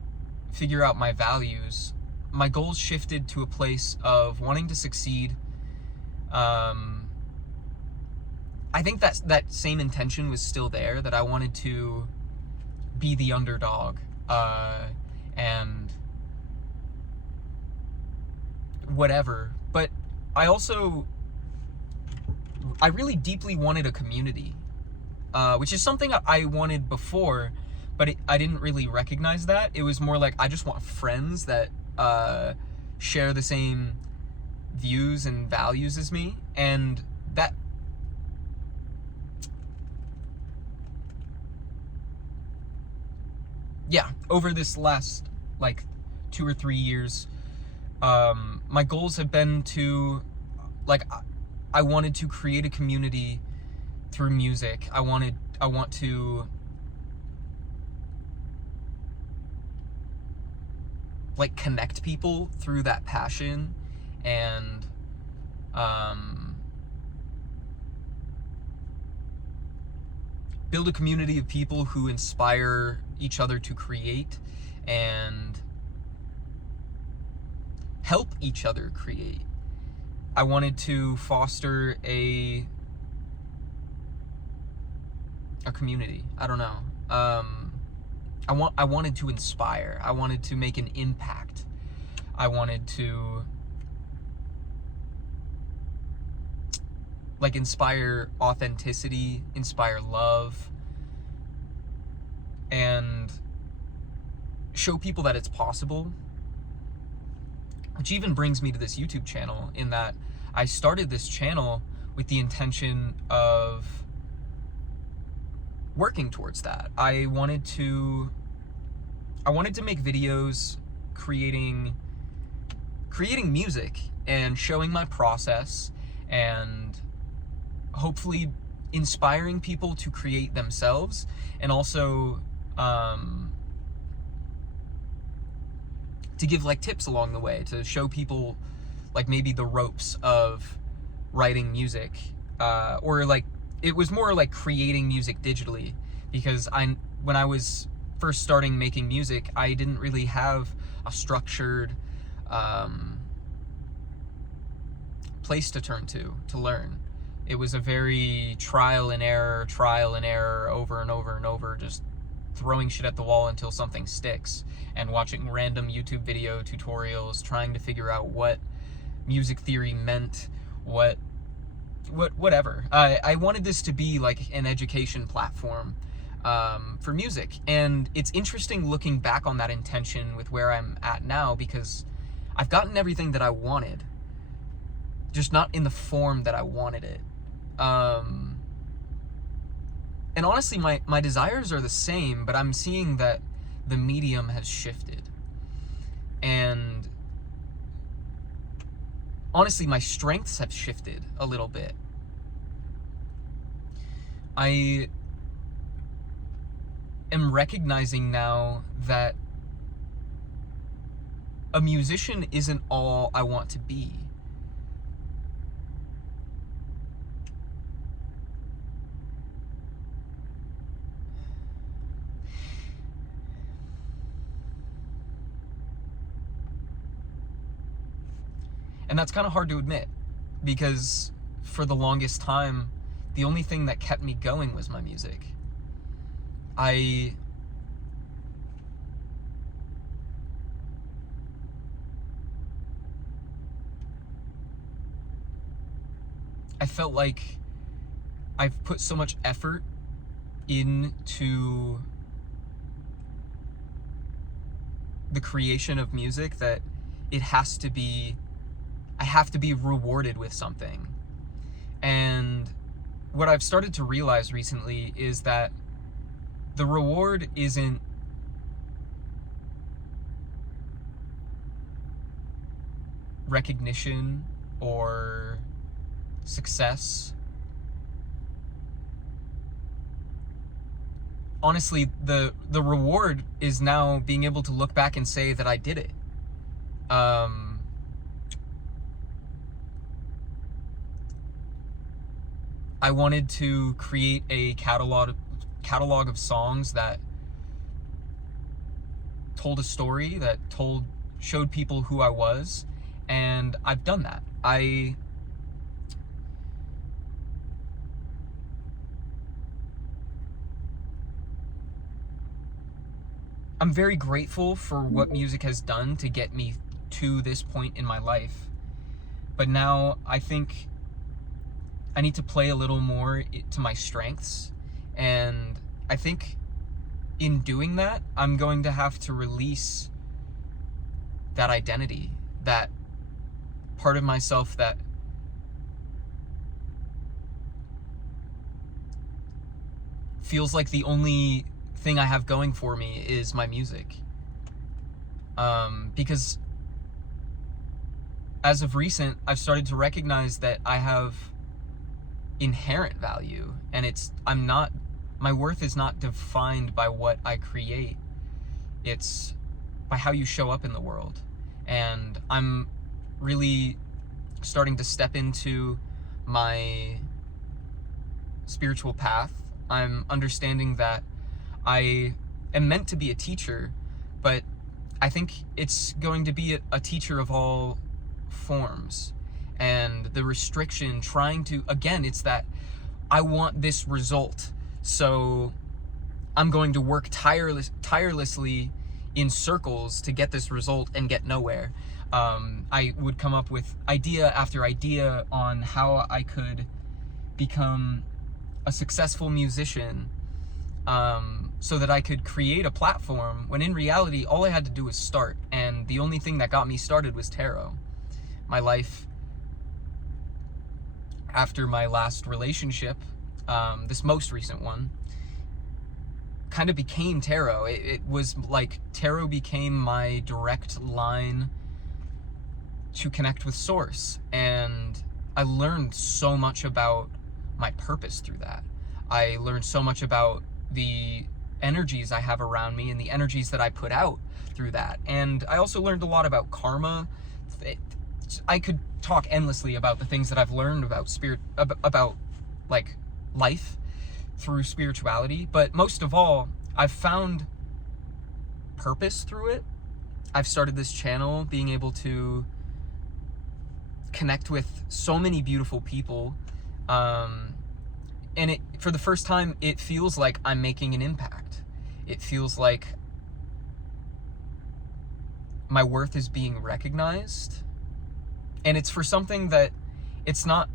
figure out my values, my goals shifted to a place of wanting to succeed. I think that same intention was still there, that I wanted to be the underdog, and whatever. But I really deeply wanted a community, which is something I wanted before, but I didn't really recognize that. It was more like, I just want friends that share the same views and values as me. And that, yeah, over this last like 2 or 3 years, my goals have been to, like, I wanted to create a community through music. I want to like connect people through that passion, and build a community of people who inspire each other to create and help each other create. I wanted to foster a community. I don't know. I wanted to inspire. I wanted to make an impact. I wanted to like inspire authenticity, inspire love, and show people that it's possible. Which even brings me to this YouTube channel, in that I started this channel with the intention of working towards that. I wanted to make videos creating music and showing my process, and hopefully inspiring people to create themselves, and also to give like tips along the way, to show people like maybe the ropes of writing music, or like, it was more like creating music digitally, because when I was first starting making music, I didn't really have a structured place to turn to learn. It was a very trial and error, over and over and over, just throwing shit at the wall until something sticks, and watching random YouTube video tutorials, trying to figure out what music theory meant, whatever. I wanted this to be like an education platform for music, and it's interesting looking back on that intention with where I'm at now, because I've gotten everything that I wanted, just not in the form that I wanted it. And honestly, my desires are the same, but I'm seeing that the medium has shifted. And honestly, my strengths have shifted a little bit. I am recognizing now that a musician isn't all I want to be. And that's kind of hard to admit, because for the longest time, the only thing that kept me going was my music. I felt like I've put so much effort into the creation of music that it has to be, I have to be rewarded with something. And what I've started to realize recently is that the reward isn't recognition or success. Honestly, the reward is now being able to look back and say that I did it. I wanted to create a catalog of songs that told a story, that showed people who I was, and I've done that. I'm very grateful for what music has done to get me to this point in my life. But now I think I need to play a little more to my strengths. And I think in doing that, I'm going to have to release that identity, that part of myself that feels like the only thing I have going for me is my music. Because as of recent, I've started to recognize that I have inherent value, and my worth is not defined by what I create. It's by how you show up in the world. And I'm really starting to step into my spiritual path. I'm understanding that I am meant to be a teacher, but I think it's going to be a teacher of all forms. And the restriction, again, it's that I want this result, so I'm going to work tirelessly in circles to get this result and get nowhere. I would come up with idea after idea on how I could become a successful musician, so that I could create a platform, when in reality, all I had to do was start. And the only thing that got me started was tarot. My life after my last relationship, this most recent one, kind of became tarot. It was like tarot became my direct line to connect with source. And I learned so much about my purpose through that. I learned so much about the energies I have around me and the energies that I put out through that. And I also learned a lot about karma. I could talk endlessly about the things that I've learned about about like life through spirituality, but most of all, I've found purpose through it. I've started this channel being able to connect with so many beautiful people, and for the first time, it feels like I'm making an impact. It feels like my worth is being recognized. And it's for something that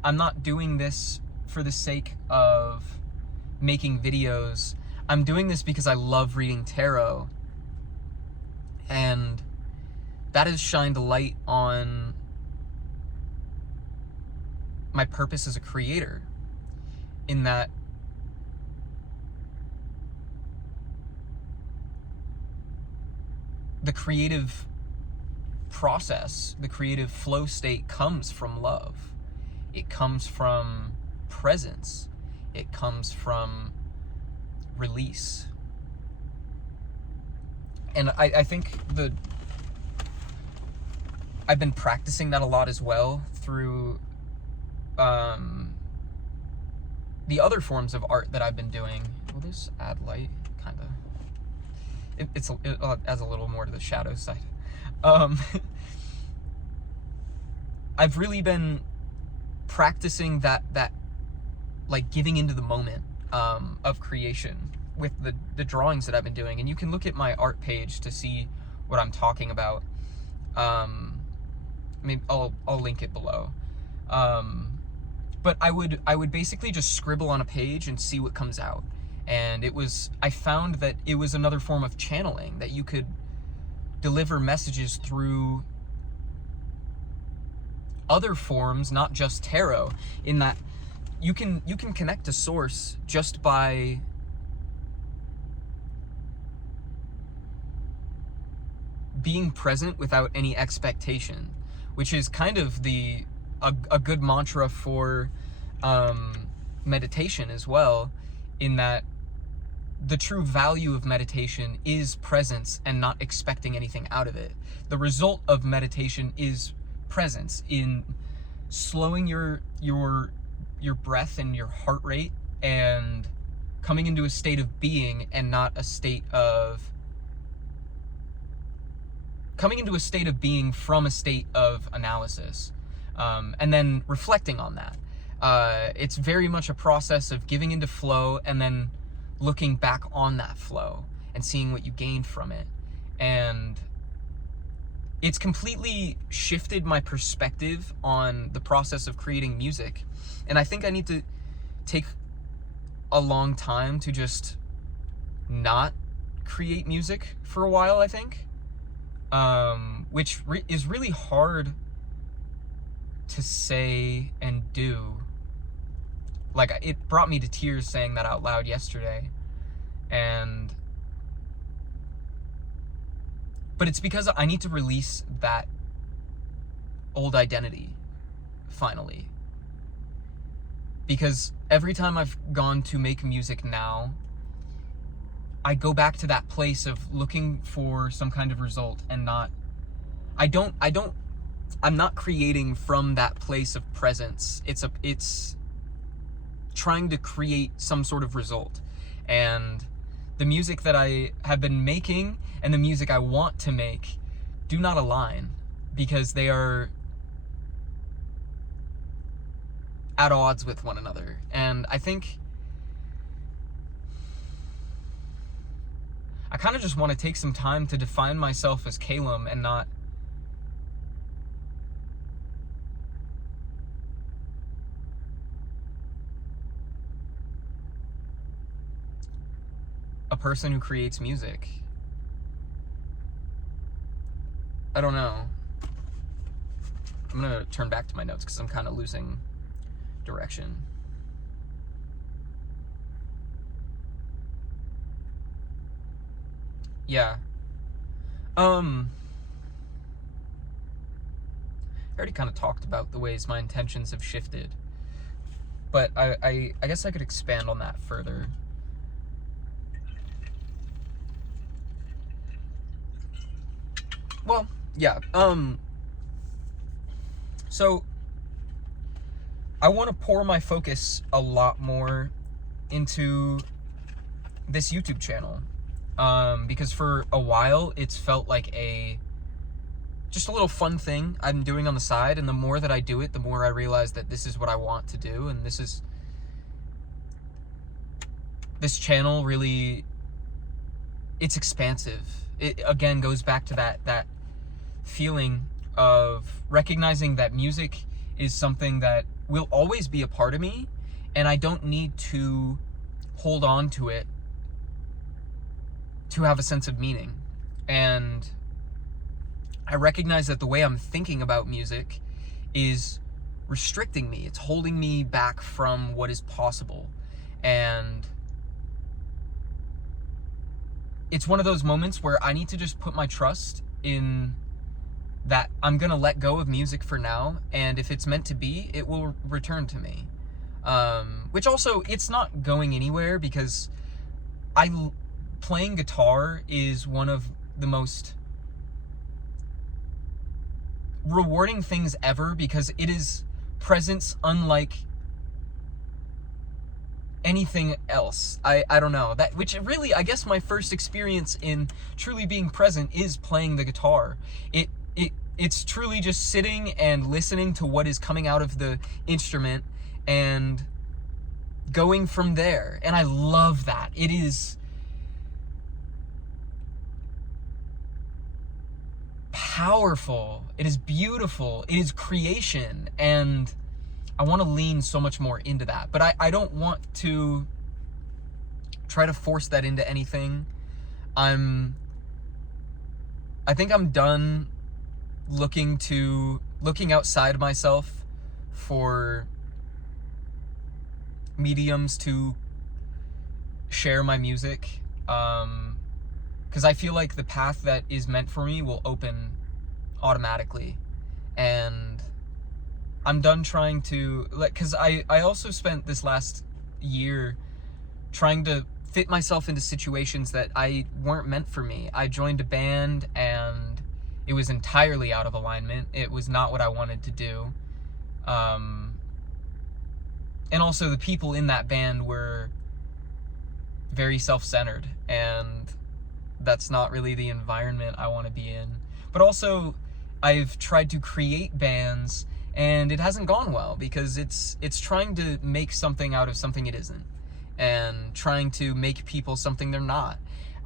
I'm not doing this for the sake of making videos. I'm doing this because I love reading tarot. And that has shined a light on my purpose as a creator, in that the creative process, the creative flow state comes from love. It comes from presence. It comes from release. And I think I've been practicing that a lot as well through the other forms of art that I've been doing. Will this add light? Kind of. It adds a little more to the shadow side. I've really been practicing that like giving into the moment of creation with the drawings that I've been doing. And you can look at my art page to see what I'm talking about. Maybe I'll link it below. But I would basically just scribble on a page and see what comes out. And I found that it was another form of channeling, that you could deliver messages through other forms, not just tarot, in that you can connect to source just by being present without any expectation, which is kind of a good mantra for meditation as well, in that the true value of meditation is presence and not expecting anything out of it. The result of meditation is presence, in slowing your breath and your heart rate and coming into a state of being, and not a state of coming into a state of being from a state of analysis, and then reflecting on that. It's very much a process of giving into flow and then looking back on that flow and seeing what you gained from it. And it's completely shifted my perspective on the process of creating music. And I think I need to take a long time to just not create music for a while, I think. Which is really hard to say and do. Like, it brought me to tears saying that out loud yesterday. But it's because I need to release that old identity, finally. Because every time I've gone to make music now, I go back to that place of looking for some kind of result, and I'm not creating from that place of presence. It's trying to create some sort of result. And the music that I have been making and the music I want to make do not align, because they are at odds with one another. And I think I kind of just want to take some time to define myself as Calum, and not a person who creates music. I don't know. I'm gonna turn back to my notes because I'm kind of losing direction. Yeah. I already kind of talked about the ways my intentions have shifted, but I guess I could expand on that further. Well, yeah. So I want to pour my focus a lot more into this YouTube channel, because for a while it's felt like just a little fun thing I'm doing on the side, and the more that I do it, the more I realize that this is what I want to do, and this channel really, it's expansive. It again goes back to that feeling of recognizing that music is something that will always be a part of me, and I don't need to hold on to it to have a sense of meaning. And I recognize that the way I'm thinking about music is restricting me. It's holding me back from what is possible. And it's one of those moments where I need to just put my trust in that I'm going to let go of music for now, and if it's meant to be, it will return to me. Which also, it's not going anywhere, because playing guitar is one of the most rewarding things ever, because it is presence unlike anything else. I don't know, which really, I guess my first experience in truly being present is playing the guitar. It it's truly just sitting and listening to what is coming out of the instrument and going from there. And I love that. It is powerful. It is beautiful. It is creation. And I want to lean so much more into that. But I don't want to try to force that into anything. I think I'm done looking outside myself for mediums to share my music, because I feel like the path that is meant for me will open automatically, and I'm done trying to, like, because I also spent this last year trying to fit myself into situations that weren't meant for me. I joined a band and it was entirely out of alignment. It was not what I wanted to do. And also the people in that band were very self-centered, and that's not really the environment I want to be in. But also, I've tried to create bands and it hasn't gone well, because it's trying to make something out of something it isn't, and trying to make people something they're not.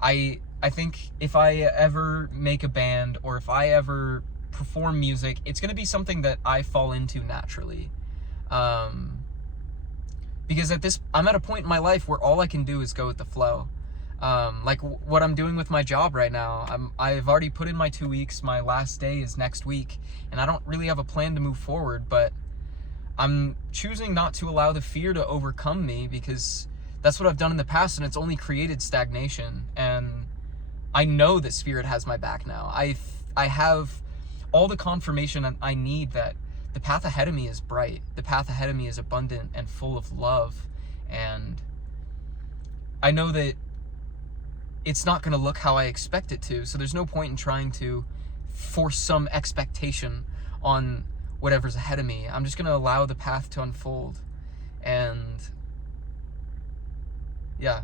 I think if I ever make a band, or if I ever perform music, it's going to be something that I fall into naturally. Because I'm at a point in my life where all I can do is go with the flow. Like what I'm doing with my job right now. I've already put in my 2 weeks. My last day is next week, and I don't really have a plan to move forward, but I'm choosing not to allow the fear to overcome me, because that's what I've done in the past, and it's only created stagnation. And I know that Spirit has my back now. I have all the confirmation I need that the path ahead of me is bright. The path ahead of me is abundant and full of love. And I know that it's not going to look how I expect it to. So there's no point in trying to force some expectation on whatever's ahead of me. I'm just going to allow the path to unfold. And yeah.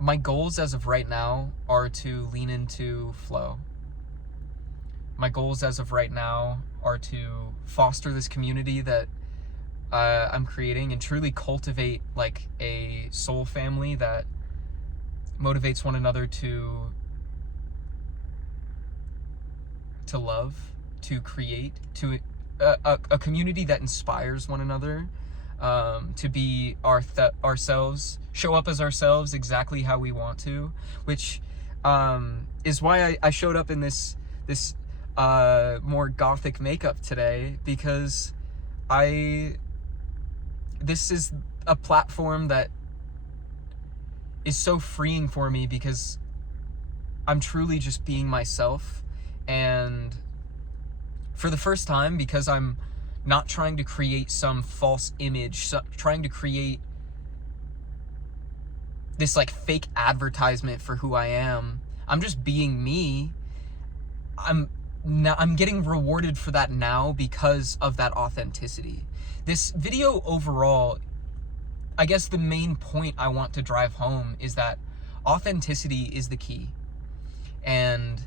My goals as of right now are to lean into flow. My goals as of right now are to foster this community that I'm creating, and truly cultivate like a soul family that motivates one another to love, to create, to a community that inspires one another, to be ourselves, show up as ourselves exactly how we want to, which is why I showed up in this more gothic makeup today, because this is a platform that is so freeing for me, because I'm truly just being myself. And for the first time, because I'm not trying to create some false image, trying to create this like fake advertisement for who I am, I'm just being me. I'm getting rewarded for that now because of that authenticity. This video overall, I guess the main point I want to drive home is that authenticity is the key. And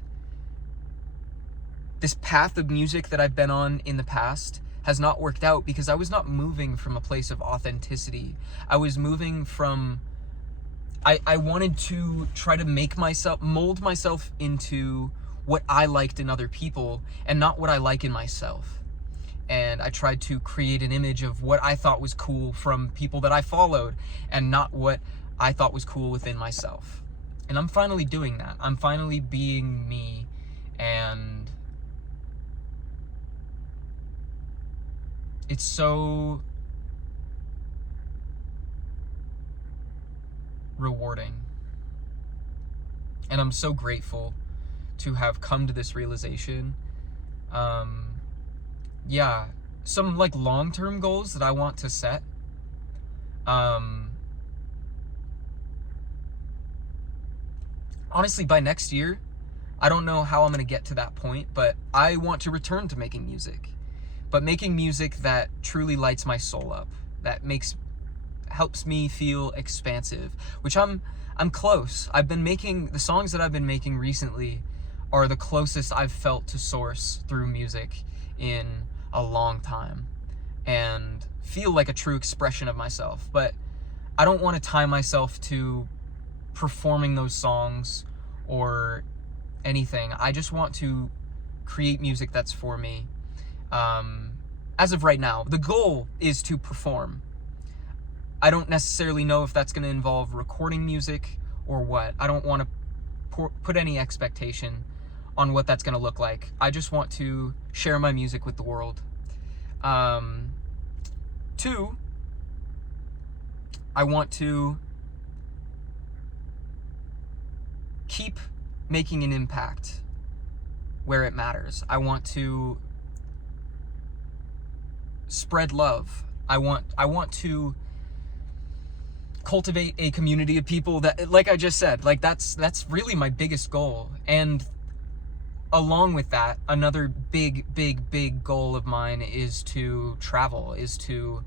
this path of music that I've been on in the past has not worked out, because I was not moving from a place of authenticity. I was moving from, I wanted to try to mold myself into what I liked in other people, and not what I like in myself. And I tried to create an image of what I thought was cool from people that I followed, and not what I thought was cool within myself. And I'm finally doing that. I'm finally being me, and it's so rewarding. And I'm so grateful to have come to this realization. Yeah, some like long-term goals that I want to set. Honestly, by next year, I don't know how I'm going to get to that point, but I want to return to making music. But making music that truly lights my soul up, that helps me feel expansive, which I'm close. The songs that I've been making recently are the closest I've felt to source through music in a long time, and feel like a true expression of myself. But I don't want to tie myself to performing those songs or anything. I just want to create music that's for me. As of right now, the goal is to perform. I don't necessarily know if that's going to involve recording music or what. I don't want to put any expectation on what that's going to look like. I just want to share my music with the world. 2, I want to keep making an impact where it matters. I want to spread love. I want to cultivate a community of people that, like I just said, like that's really my biggest goal. And along with that, another big goal of mine is to travel, is to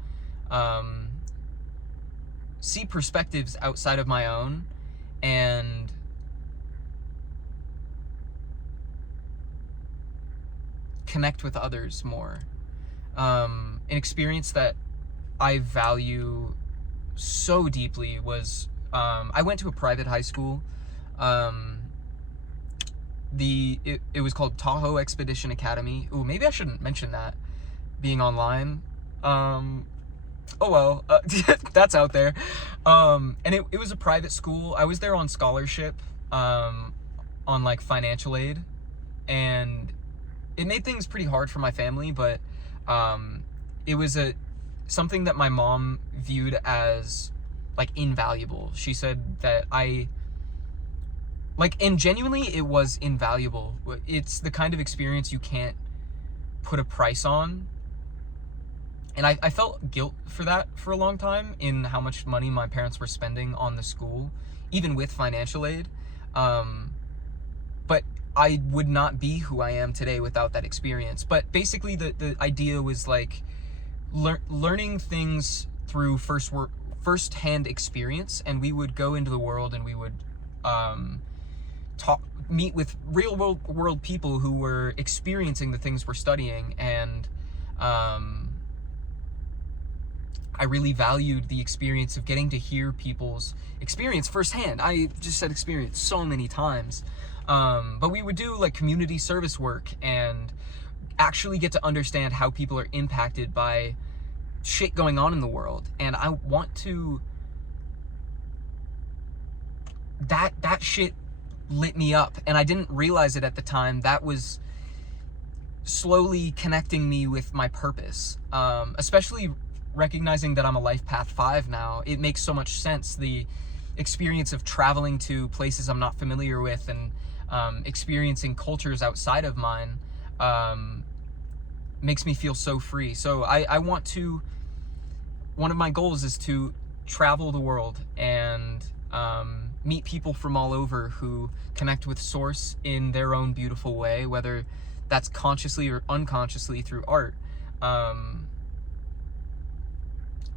see perspectives outside of my own, and connect with others more. An experience that I value so deeply was, I went to a private high school. It was called Tahoe Expedition Academy. Ooh, maybe I shouldn't mention that, being online. Oh well, that's out there. And it was a private school. I was there on scholarship, on like financial aid, and it made things pretty hard for my family, but it was something that my mom viewed as like invaluable. She said that and genuinely it was invaluable. It's the kind of experience you can't put a price on. And I felt guilt for that for a long time, in how much money my parents were spending on the school, even with financial aid. But I would not be who I am today without that experience. But basically the idea was like learning things through first-hand experience, and we would go into the world and we would meet with real world people who were experiencing the things we're studying. And I really valued the experience of getting to hear people's experience firsthand. I just said experience so many times. But we would do like community service work and actually get to understand how people are impacted by shit going on in the world. And I want to, that shit lit me up, and I didn't realize it at the time. That was slowly connecting me with my purpose, especially recognizing that I'm a Life Path 5 now. It makes so much sense. The experience of traveling to places I'm not familiar with, and experiencing cultures outside of mine, makes me feel so free. So I want to, one of my goals is to travel the world and meet people from all over who connect with Source in their own beautiful way, whether that's consciously or unconsciously through art.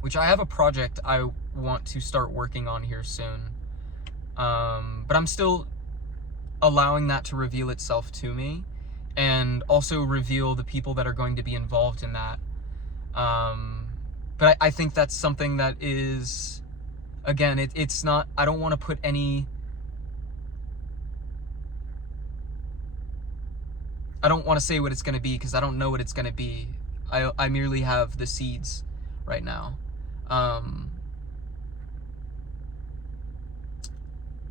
Which I have a project I want to start working on here soon. But I'm still allowing that to reveal itself to me, and also reveal the people that are going to be involved in that. But I think that's something that is, again, it's not, I don't want to put any, I don't want to say what it's going to be, because I don't know what it's going to be. I merely have the seeds right now.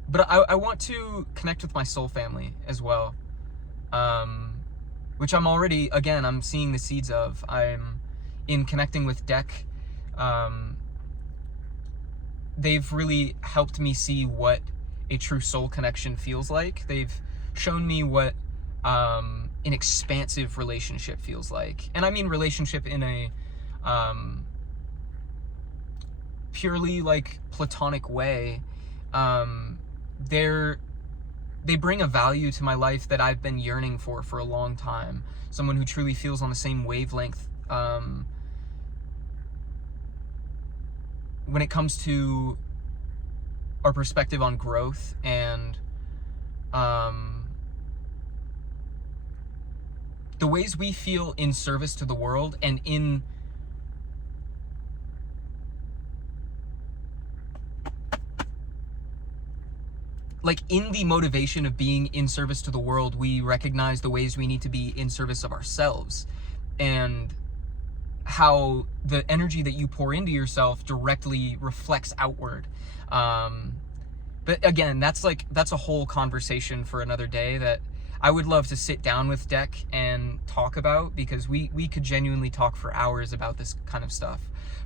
But I want to connect with my soul family as well, which I'm already, again, I'm seeing the seeds of. I'm in connecting with Deck. They've really helped me see what a true soul connection feels like. They've shown me what an expansive relationship feels like. And I mean relationship in a purely like platonic way. They bring a value to my life that I've been yearning for a long time. Someone who truly feels on the same wavelength when it comes to our perspective on growth and the ways we feel in service to the world and in the motivation of being in service to the world, we recognize the ways we need to be in service of ourselves, and how the energy that you pour into yourself directly reflects outward. But again, that's a whole conversation for another day that I would love to sit down with Deck and talk about, because we could genuinely talk for hours about this kind of stuff.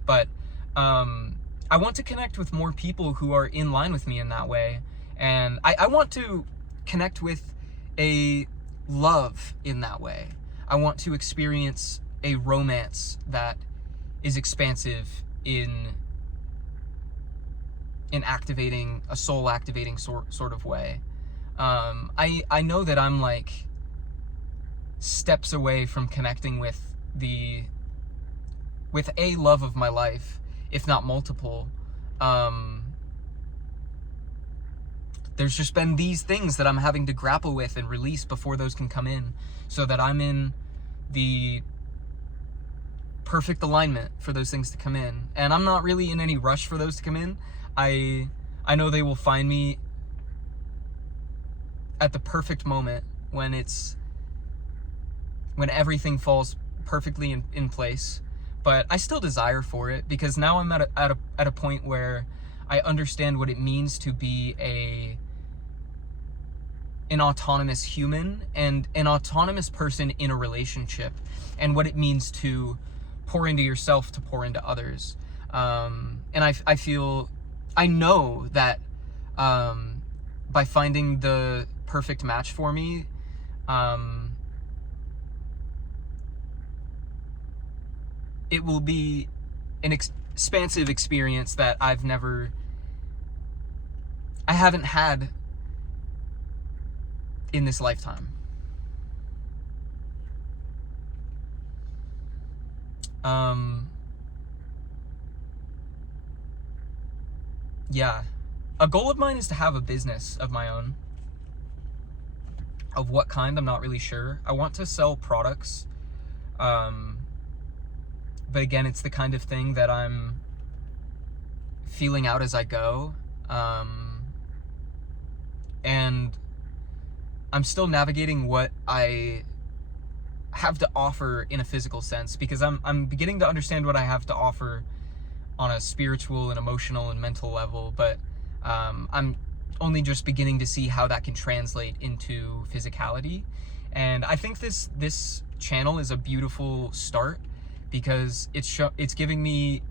But I want to connect with more people who are in line with me in that way. And I want to connect with a love in that way. I want to experience a romance that is expansive in activating, a soul activating sort of way. I know that I'm like steps away from connecting with a love of my life, if not multiple. There's just been these things that I'm having to grapple with and release before those can come in, so that I'm in the perfect alignment for those things to come in. And I'm not really in any rush for those to come in. I know they will find me at the perfect moment when everything falls perfectly in place. But I still desire for it, because now I'm at a point where I understand what it means to be an autonomous human and an autonomous person in a relationship, and what it means to pour into yourself to pour into others. And I know that by finding the perfect match for me, it will be an expansive experience that I haven't had in this lifetime. Yeah. A goal of mine is to have a business of my own. Of what kind, I'm not really sure. I want to sell products. But again, it's the kind of thing that I'm feeling out as I go. And I'm still navigating what I have to offer in a physical sense, because I'm beginning to understand what I have to offer on a spiritual and emotional and mental level, but I'm only just beginning to see how that can translate into physicality. And I think this channel is a beautiful start, because it's giving me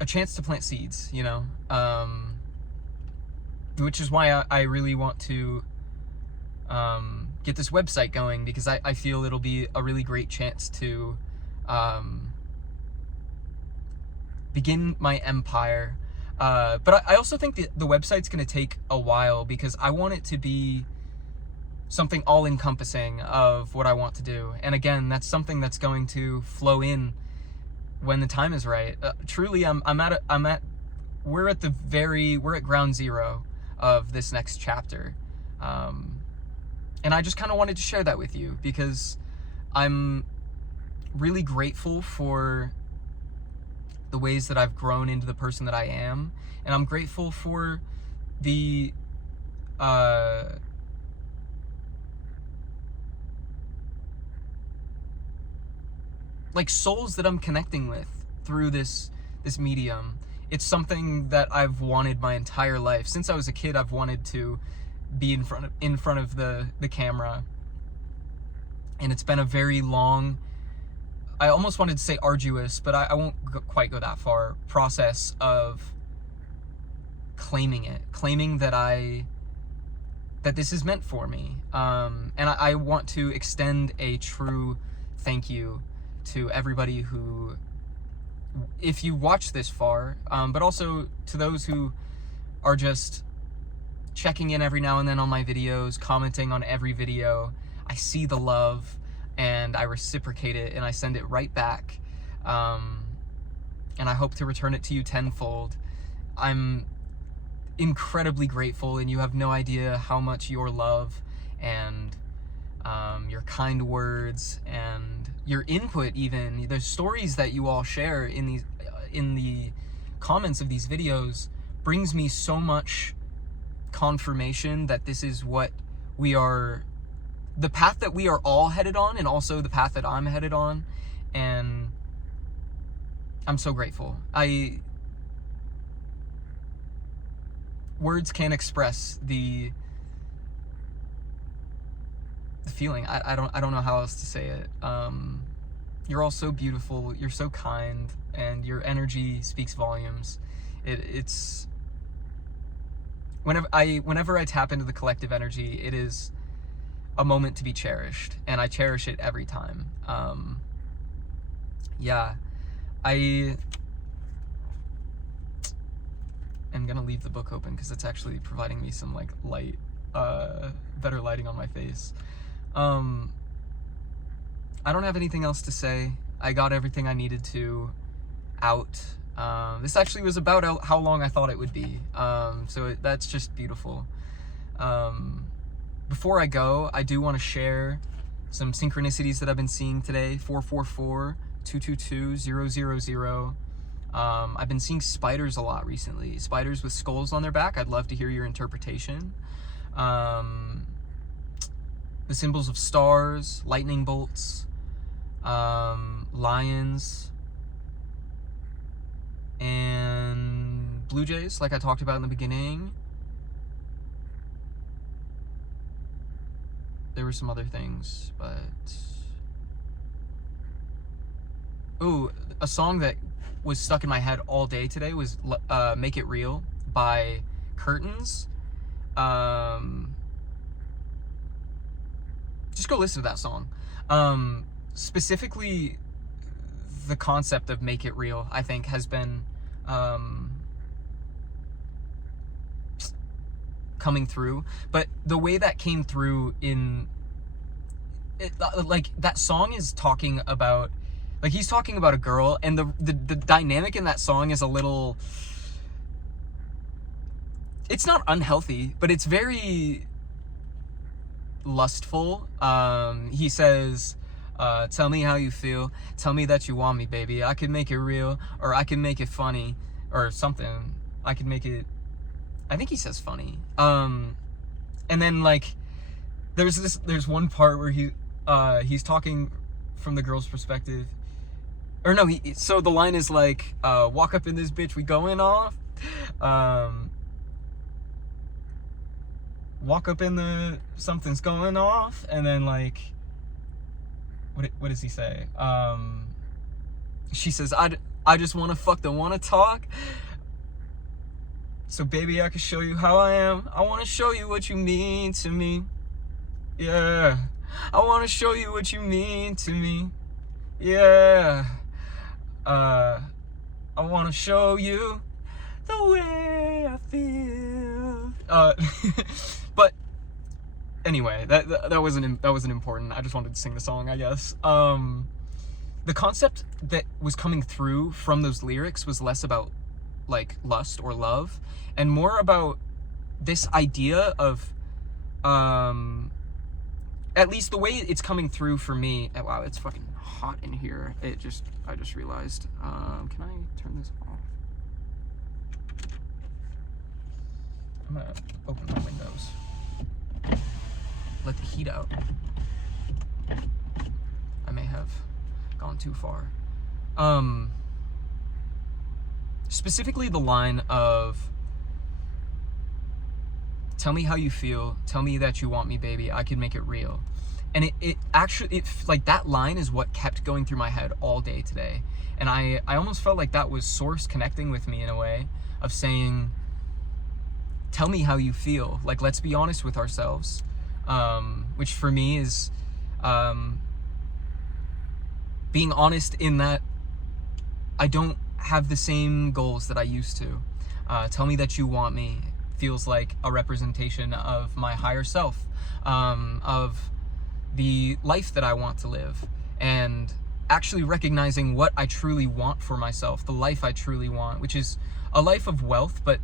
a chance to plant seeds, you know, which is why I really want to get this website going, because I feel it'll be a really great chance to begin my empire. But I also think the website's going to take a while, because I want it to be something all-encompassing of what I want to do. And again, that's something that's going to flow in when the time is right. Truly, we're at ground zero of this next chapter. And I just kind of wanted to share that with you, because I'm really grateful for the ways that I've grown into the person that I am. And I'm grateful for the souls that I'm connecting with through this medium. It's something that I've wanted my entire life. Since I was a kid, I've wanted to be in front of the camera. And it's been a very long, I almost wanted to say arduous, but I won't quite go that far, process of claiming that this is meant for me. And I want to extend a true thank you to everybody who, if you watch this far, but also to those who are just checking in every now and then on my videos, commenting on every video. I see the love, and I reciprocate it and I send it right back. And I hope to return it to you tenfold. I'm incredibly grateful, and you have no idea how much your love and your kind words and your input, even the stories that you all share in the comments of these videos, brings me so much confirmation that this is what we are, the path that we are all headed on, and also the path that I'm headed on. And I'm so grateful. Words can't express the feeling. I don't know how else to say it. You're all so beautiful, you're so kind, and your energy speaks volumes. It's whenever I tap into the collective energy, it is a moment to be cherished, and I cherish it every time. Yeah, I am gonna leave the book open because it's actually providing me some like light, better lighting on my face. I don't have anything else to say. I got everything I needed to out. This actually was about how long I thought it would be. That's just beautiful. Before I go, I do want to share some synchronicities that I've been seeing today. 444-222-000. I've been seeing spiders a lot recently. Spiders with skulls on their back. I'd love to hear your interpretation. The symbols of stars, lightning bolts, lions, and blue jays, like I talked about in the beginning. There were some other things, but... Ooh, a song that was stuck in my head all day today was Make It Real by Curtains. Just go listen to that song. Specifically, the concept of Make It Real, I think, has been coming through. But the way that came through in it, like, that song is talking about, like, he's talking about a girl, and the dynamic in that song is a little, it's not unhealthy, but it's very lustful. He says, tell me how you feel, tell me that you want me, baby, I can make it real, or I can make it funny, or something. I can make it, I think he says funny. And then, like, there's one part where he's talking from the girl's perspective, or no, so the line is like, walk up in this bitch, we going off. Walk up in the, something's going off, and then, like, what does he say? She says, I just want to fuck, don't want to talk. So baby, I can show you how I am. I want to show you what you mean to me. Yeah, I want to show you what you mean to me. Yeah, I want to show you the way I feel. But anyway, that wasn't important. I just wanted to sing the song, I guess. The concept that was coming through from those lyrics was less about, like, lust or love, and more about this idea of, at least the way it's coming through for me. Wow, it's fucking hot in here. I just realized. Can I turn this off? I'm gonna open my windows. Let the heat out. I may have gone too far. Specifically the line of, tell me how you feel, tell me that you want me, baby, I can make it real. And it actually, like, that line is what kept going through my head all day today. And I almost felt like that was Source connecting with me in a way of saying, tell me how you feel. Like, let's be honest with ourselves. Which for me is being honest in that I don't have the same goals that I used to. Tell me that you want me feels like a representation of my higher self, of the life that I want to live, and actually recognizing what I truly want for myself, the life I truly want, which is a life of wealth, but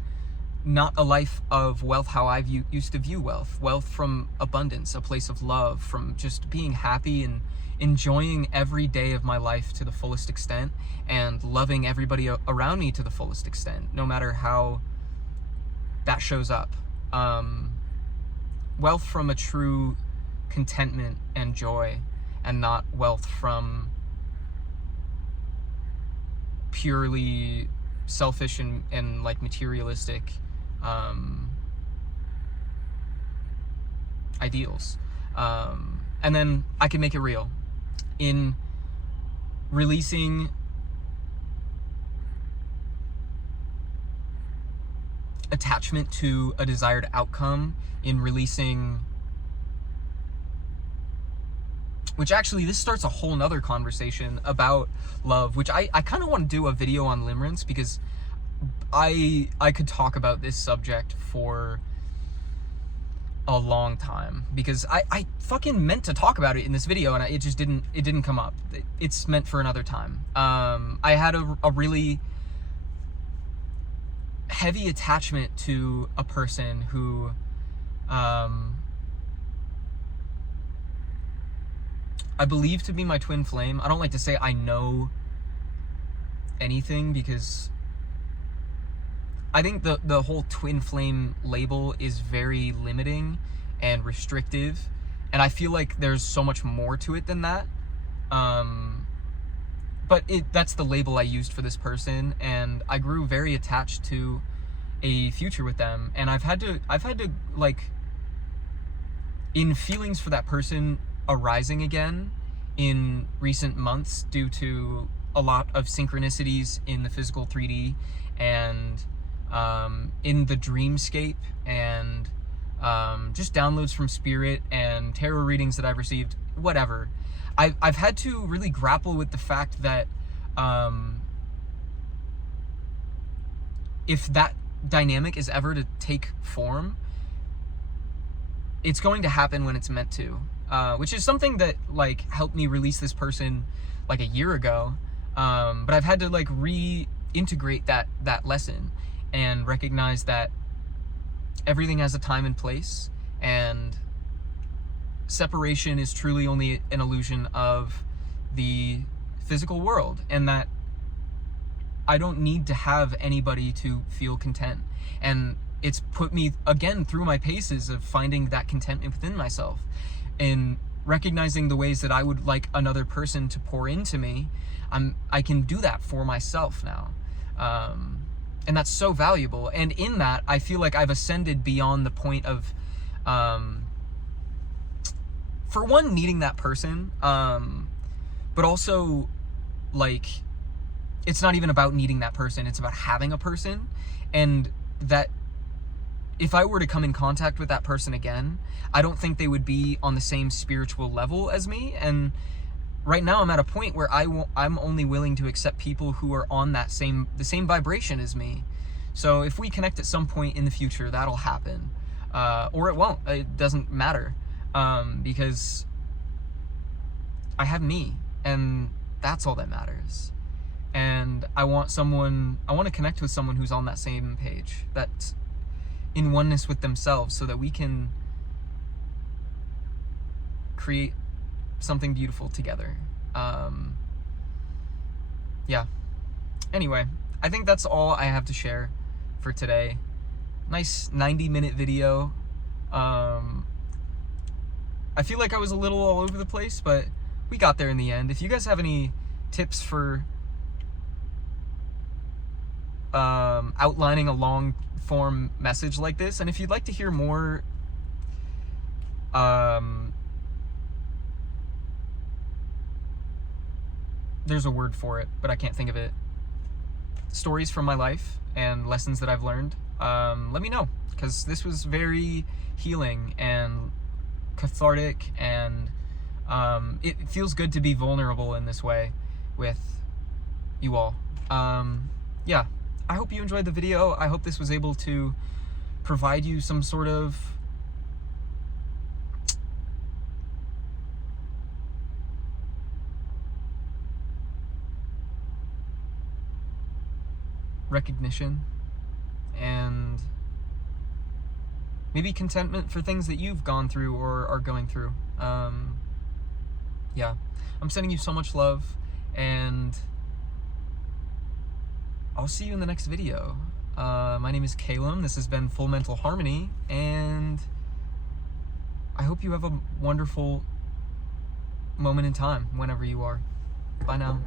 not a life of wealth how I used to view wealth from abundance, a place of love, from just being happy and enjoying every day of my life to the fullest extent, and loving everybody around me to the fullest extent, no matter how that shows up. Wealth from a true contentment and joy, and not wealth from purely selfish and like materialistic ideals. And then I can make it real in releasing attachment to a desired outcome, in releasing, which actually this starts a whole nother conversation about love, which I kind of want to do a video on limerence, because I could talk about this subject for a long time, because I fucking meant to talk about it in this video, and it just didn't come up. It's meant for another time. I had a really heavy attachment to a person who I believe to be my twin flame. I don't like to say I know anything, because I think the whole twin flame label is very limiting and restrictive, and I feel like there's so much more to it than that. But that's the label I used for this person, and I grew very attached to a future with them, and I've had to like, in feelings for that person arising again in recent months due to a lot of synchronicities in the physical 3D and in the dreamscape, and just downloads from spirit and tarot readings that I've received, whatever. I've had to really grapple with the fact that if that dynamic is ever to take form, it's going to happen when it's meant to, which is something that like helped me release this person like a year ago, but I've had to like reintegrate that lesson and recognize that everything has a time and place, and separation is truly only an illusion of the physical world, and that I don't need to have anybody to feel content. And it's put me again through my paces of finding that contentment within myself, and recognizing the ways that I would like another person to pour into me. I can do that for myself now, and that's so valuable. And in that, I feel like I've ascended beyond the point of for one, needing that person, but also like, it's not even about needing that person, it's about having a person. And that if I were to come in contact with that person again, I don't think they would be on the same spiritual level as me. And right now I'm at a point where I'm only willing to accept people who are on the same vibration as me. So if we connect at some point in the future, that'll happen, or it won't. It doesn't matter, because I have me, and that's all that matters. And I want to connect with someone who's on that same page, that's in oneness with themselves, so that we can create something beautiful together. Yeah. Anyway, I think that's all I have to share for today. Nice 90-minute video. I feel like I was a little all over the place, but we got there in the end. If you guys have any tips for outlining a long form message like this, and if you'd like to hear more there's a word for it, but I can't think of it, stories from my life and lessons that I've learned, let me know, because this was very healing and cathartic, and it feels good to be vulnerable in this way with you all. Yeah, I hope you enjoyed the video. I hope this was able to provide you some sort of recognition, and maybe contentment for things that you've gone through or are going through. Yeah, I'm sending you so much love, and I'll see you in the next video. My name is Calum. This has been Full Mental Harmony, and I hope you have a wonderful moment in time whenever you are. Bye now.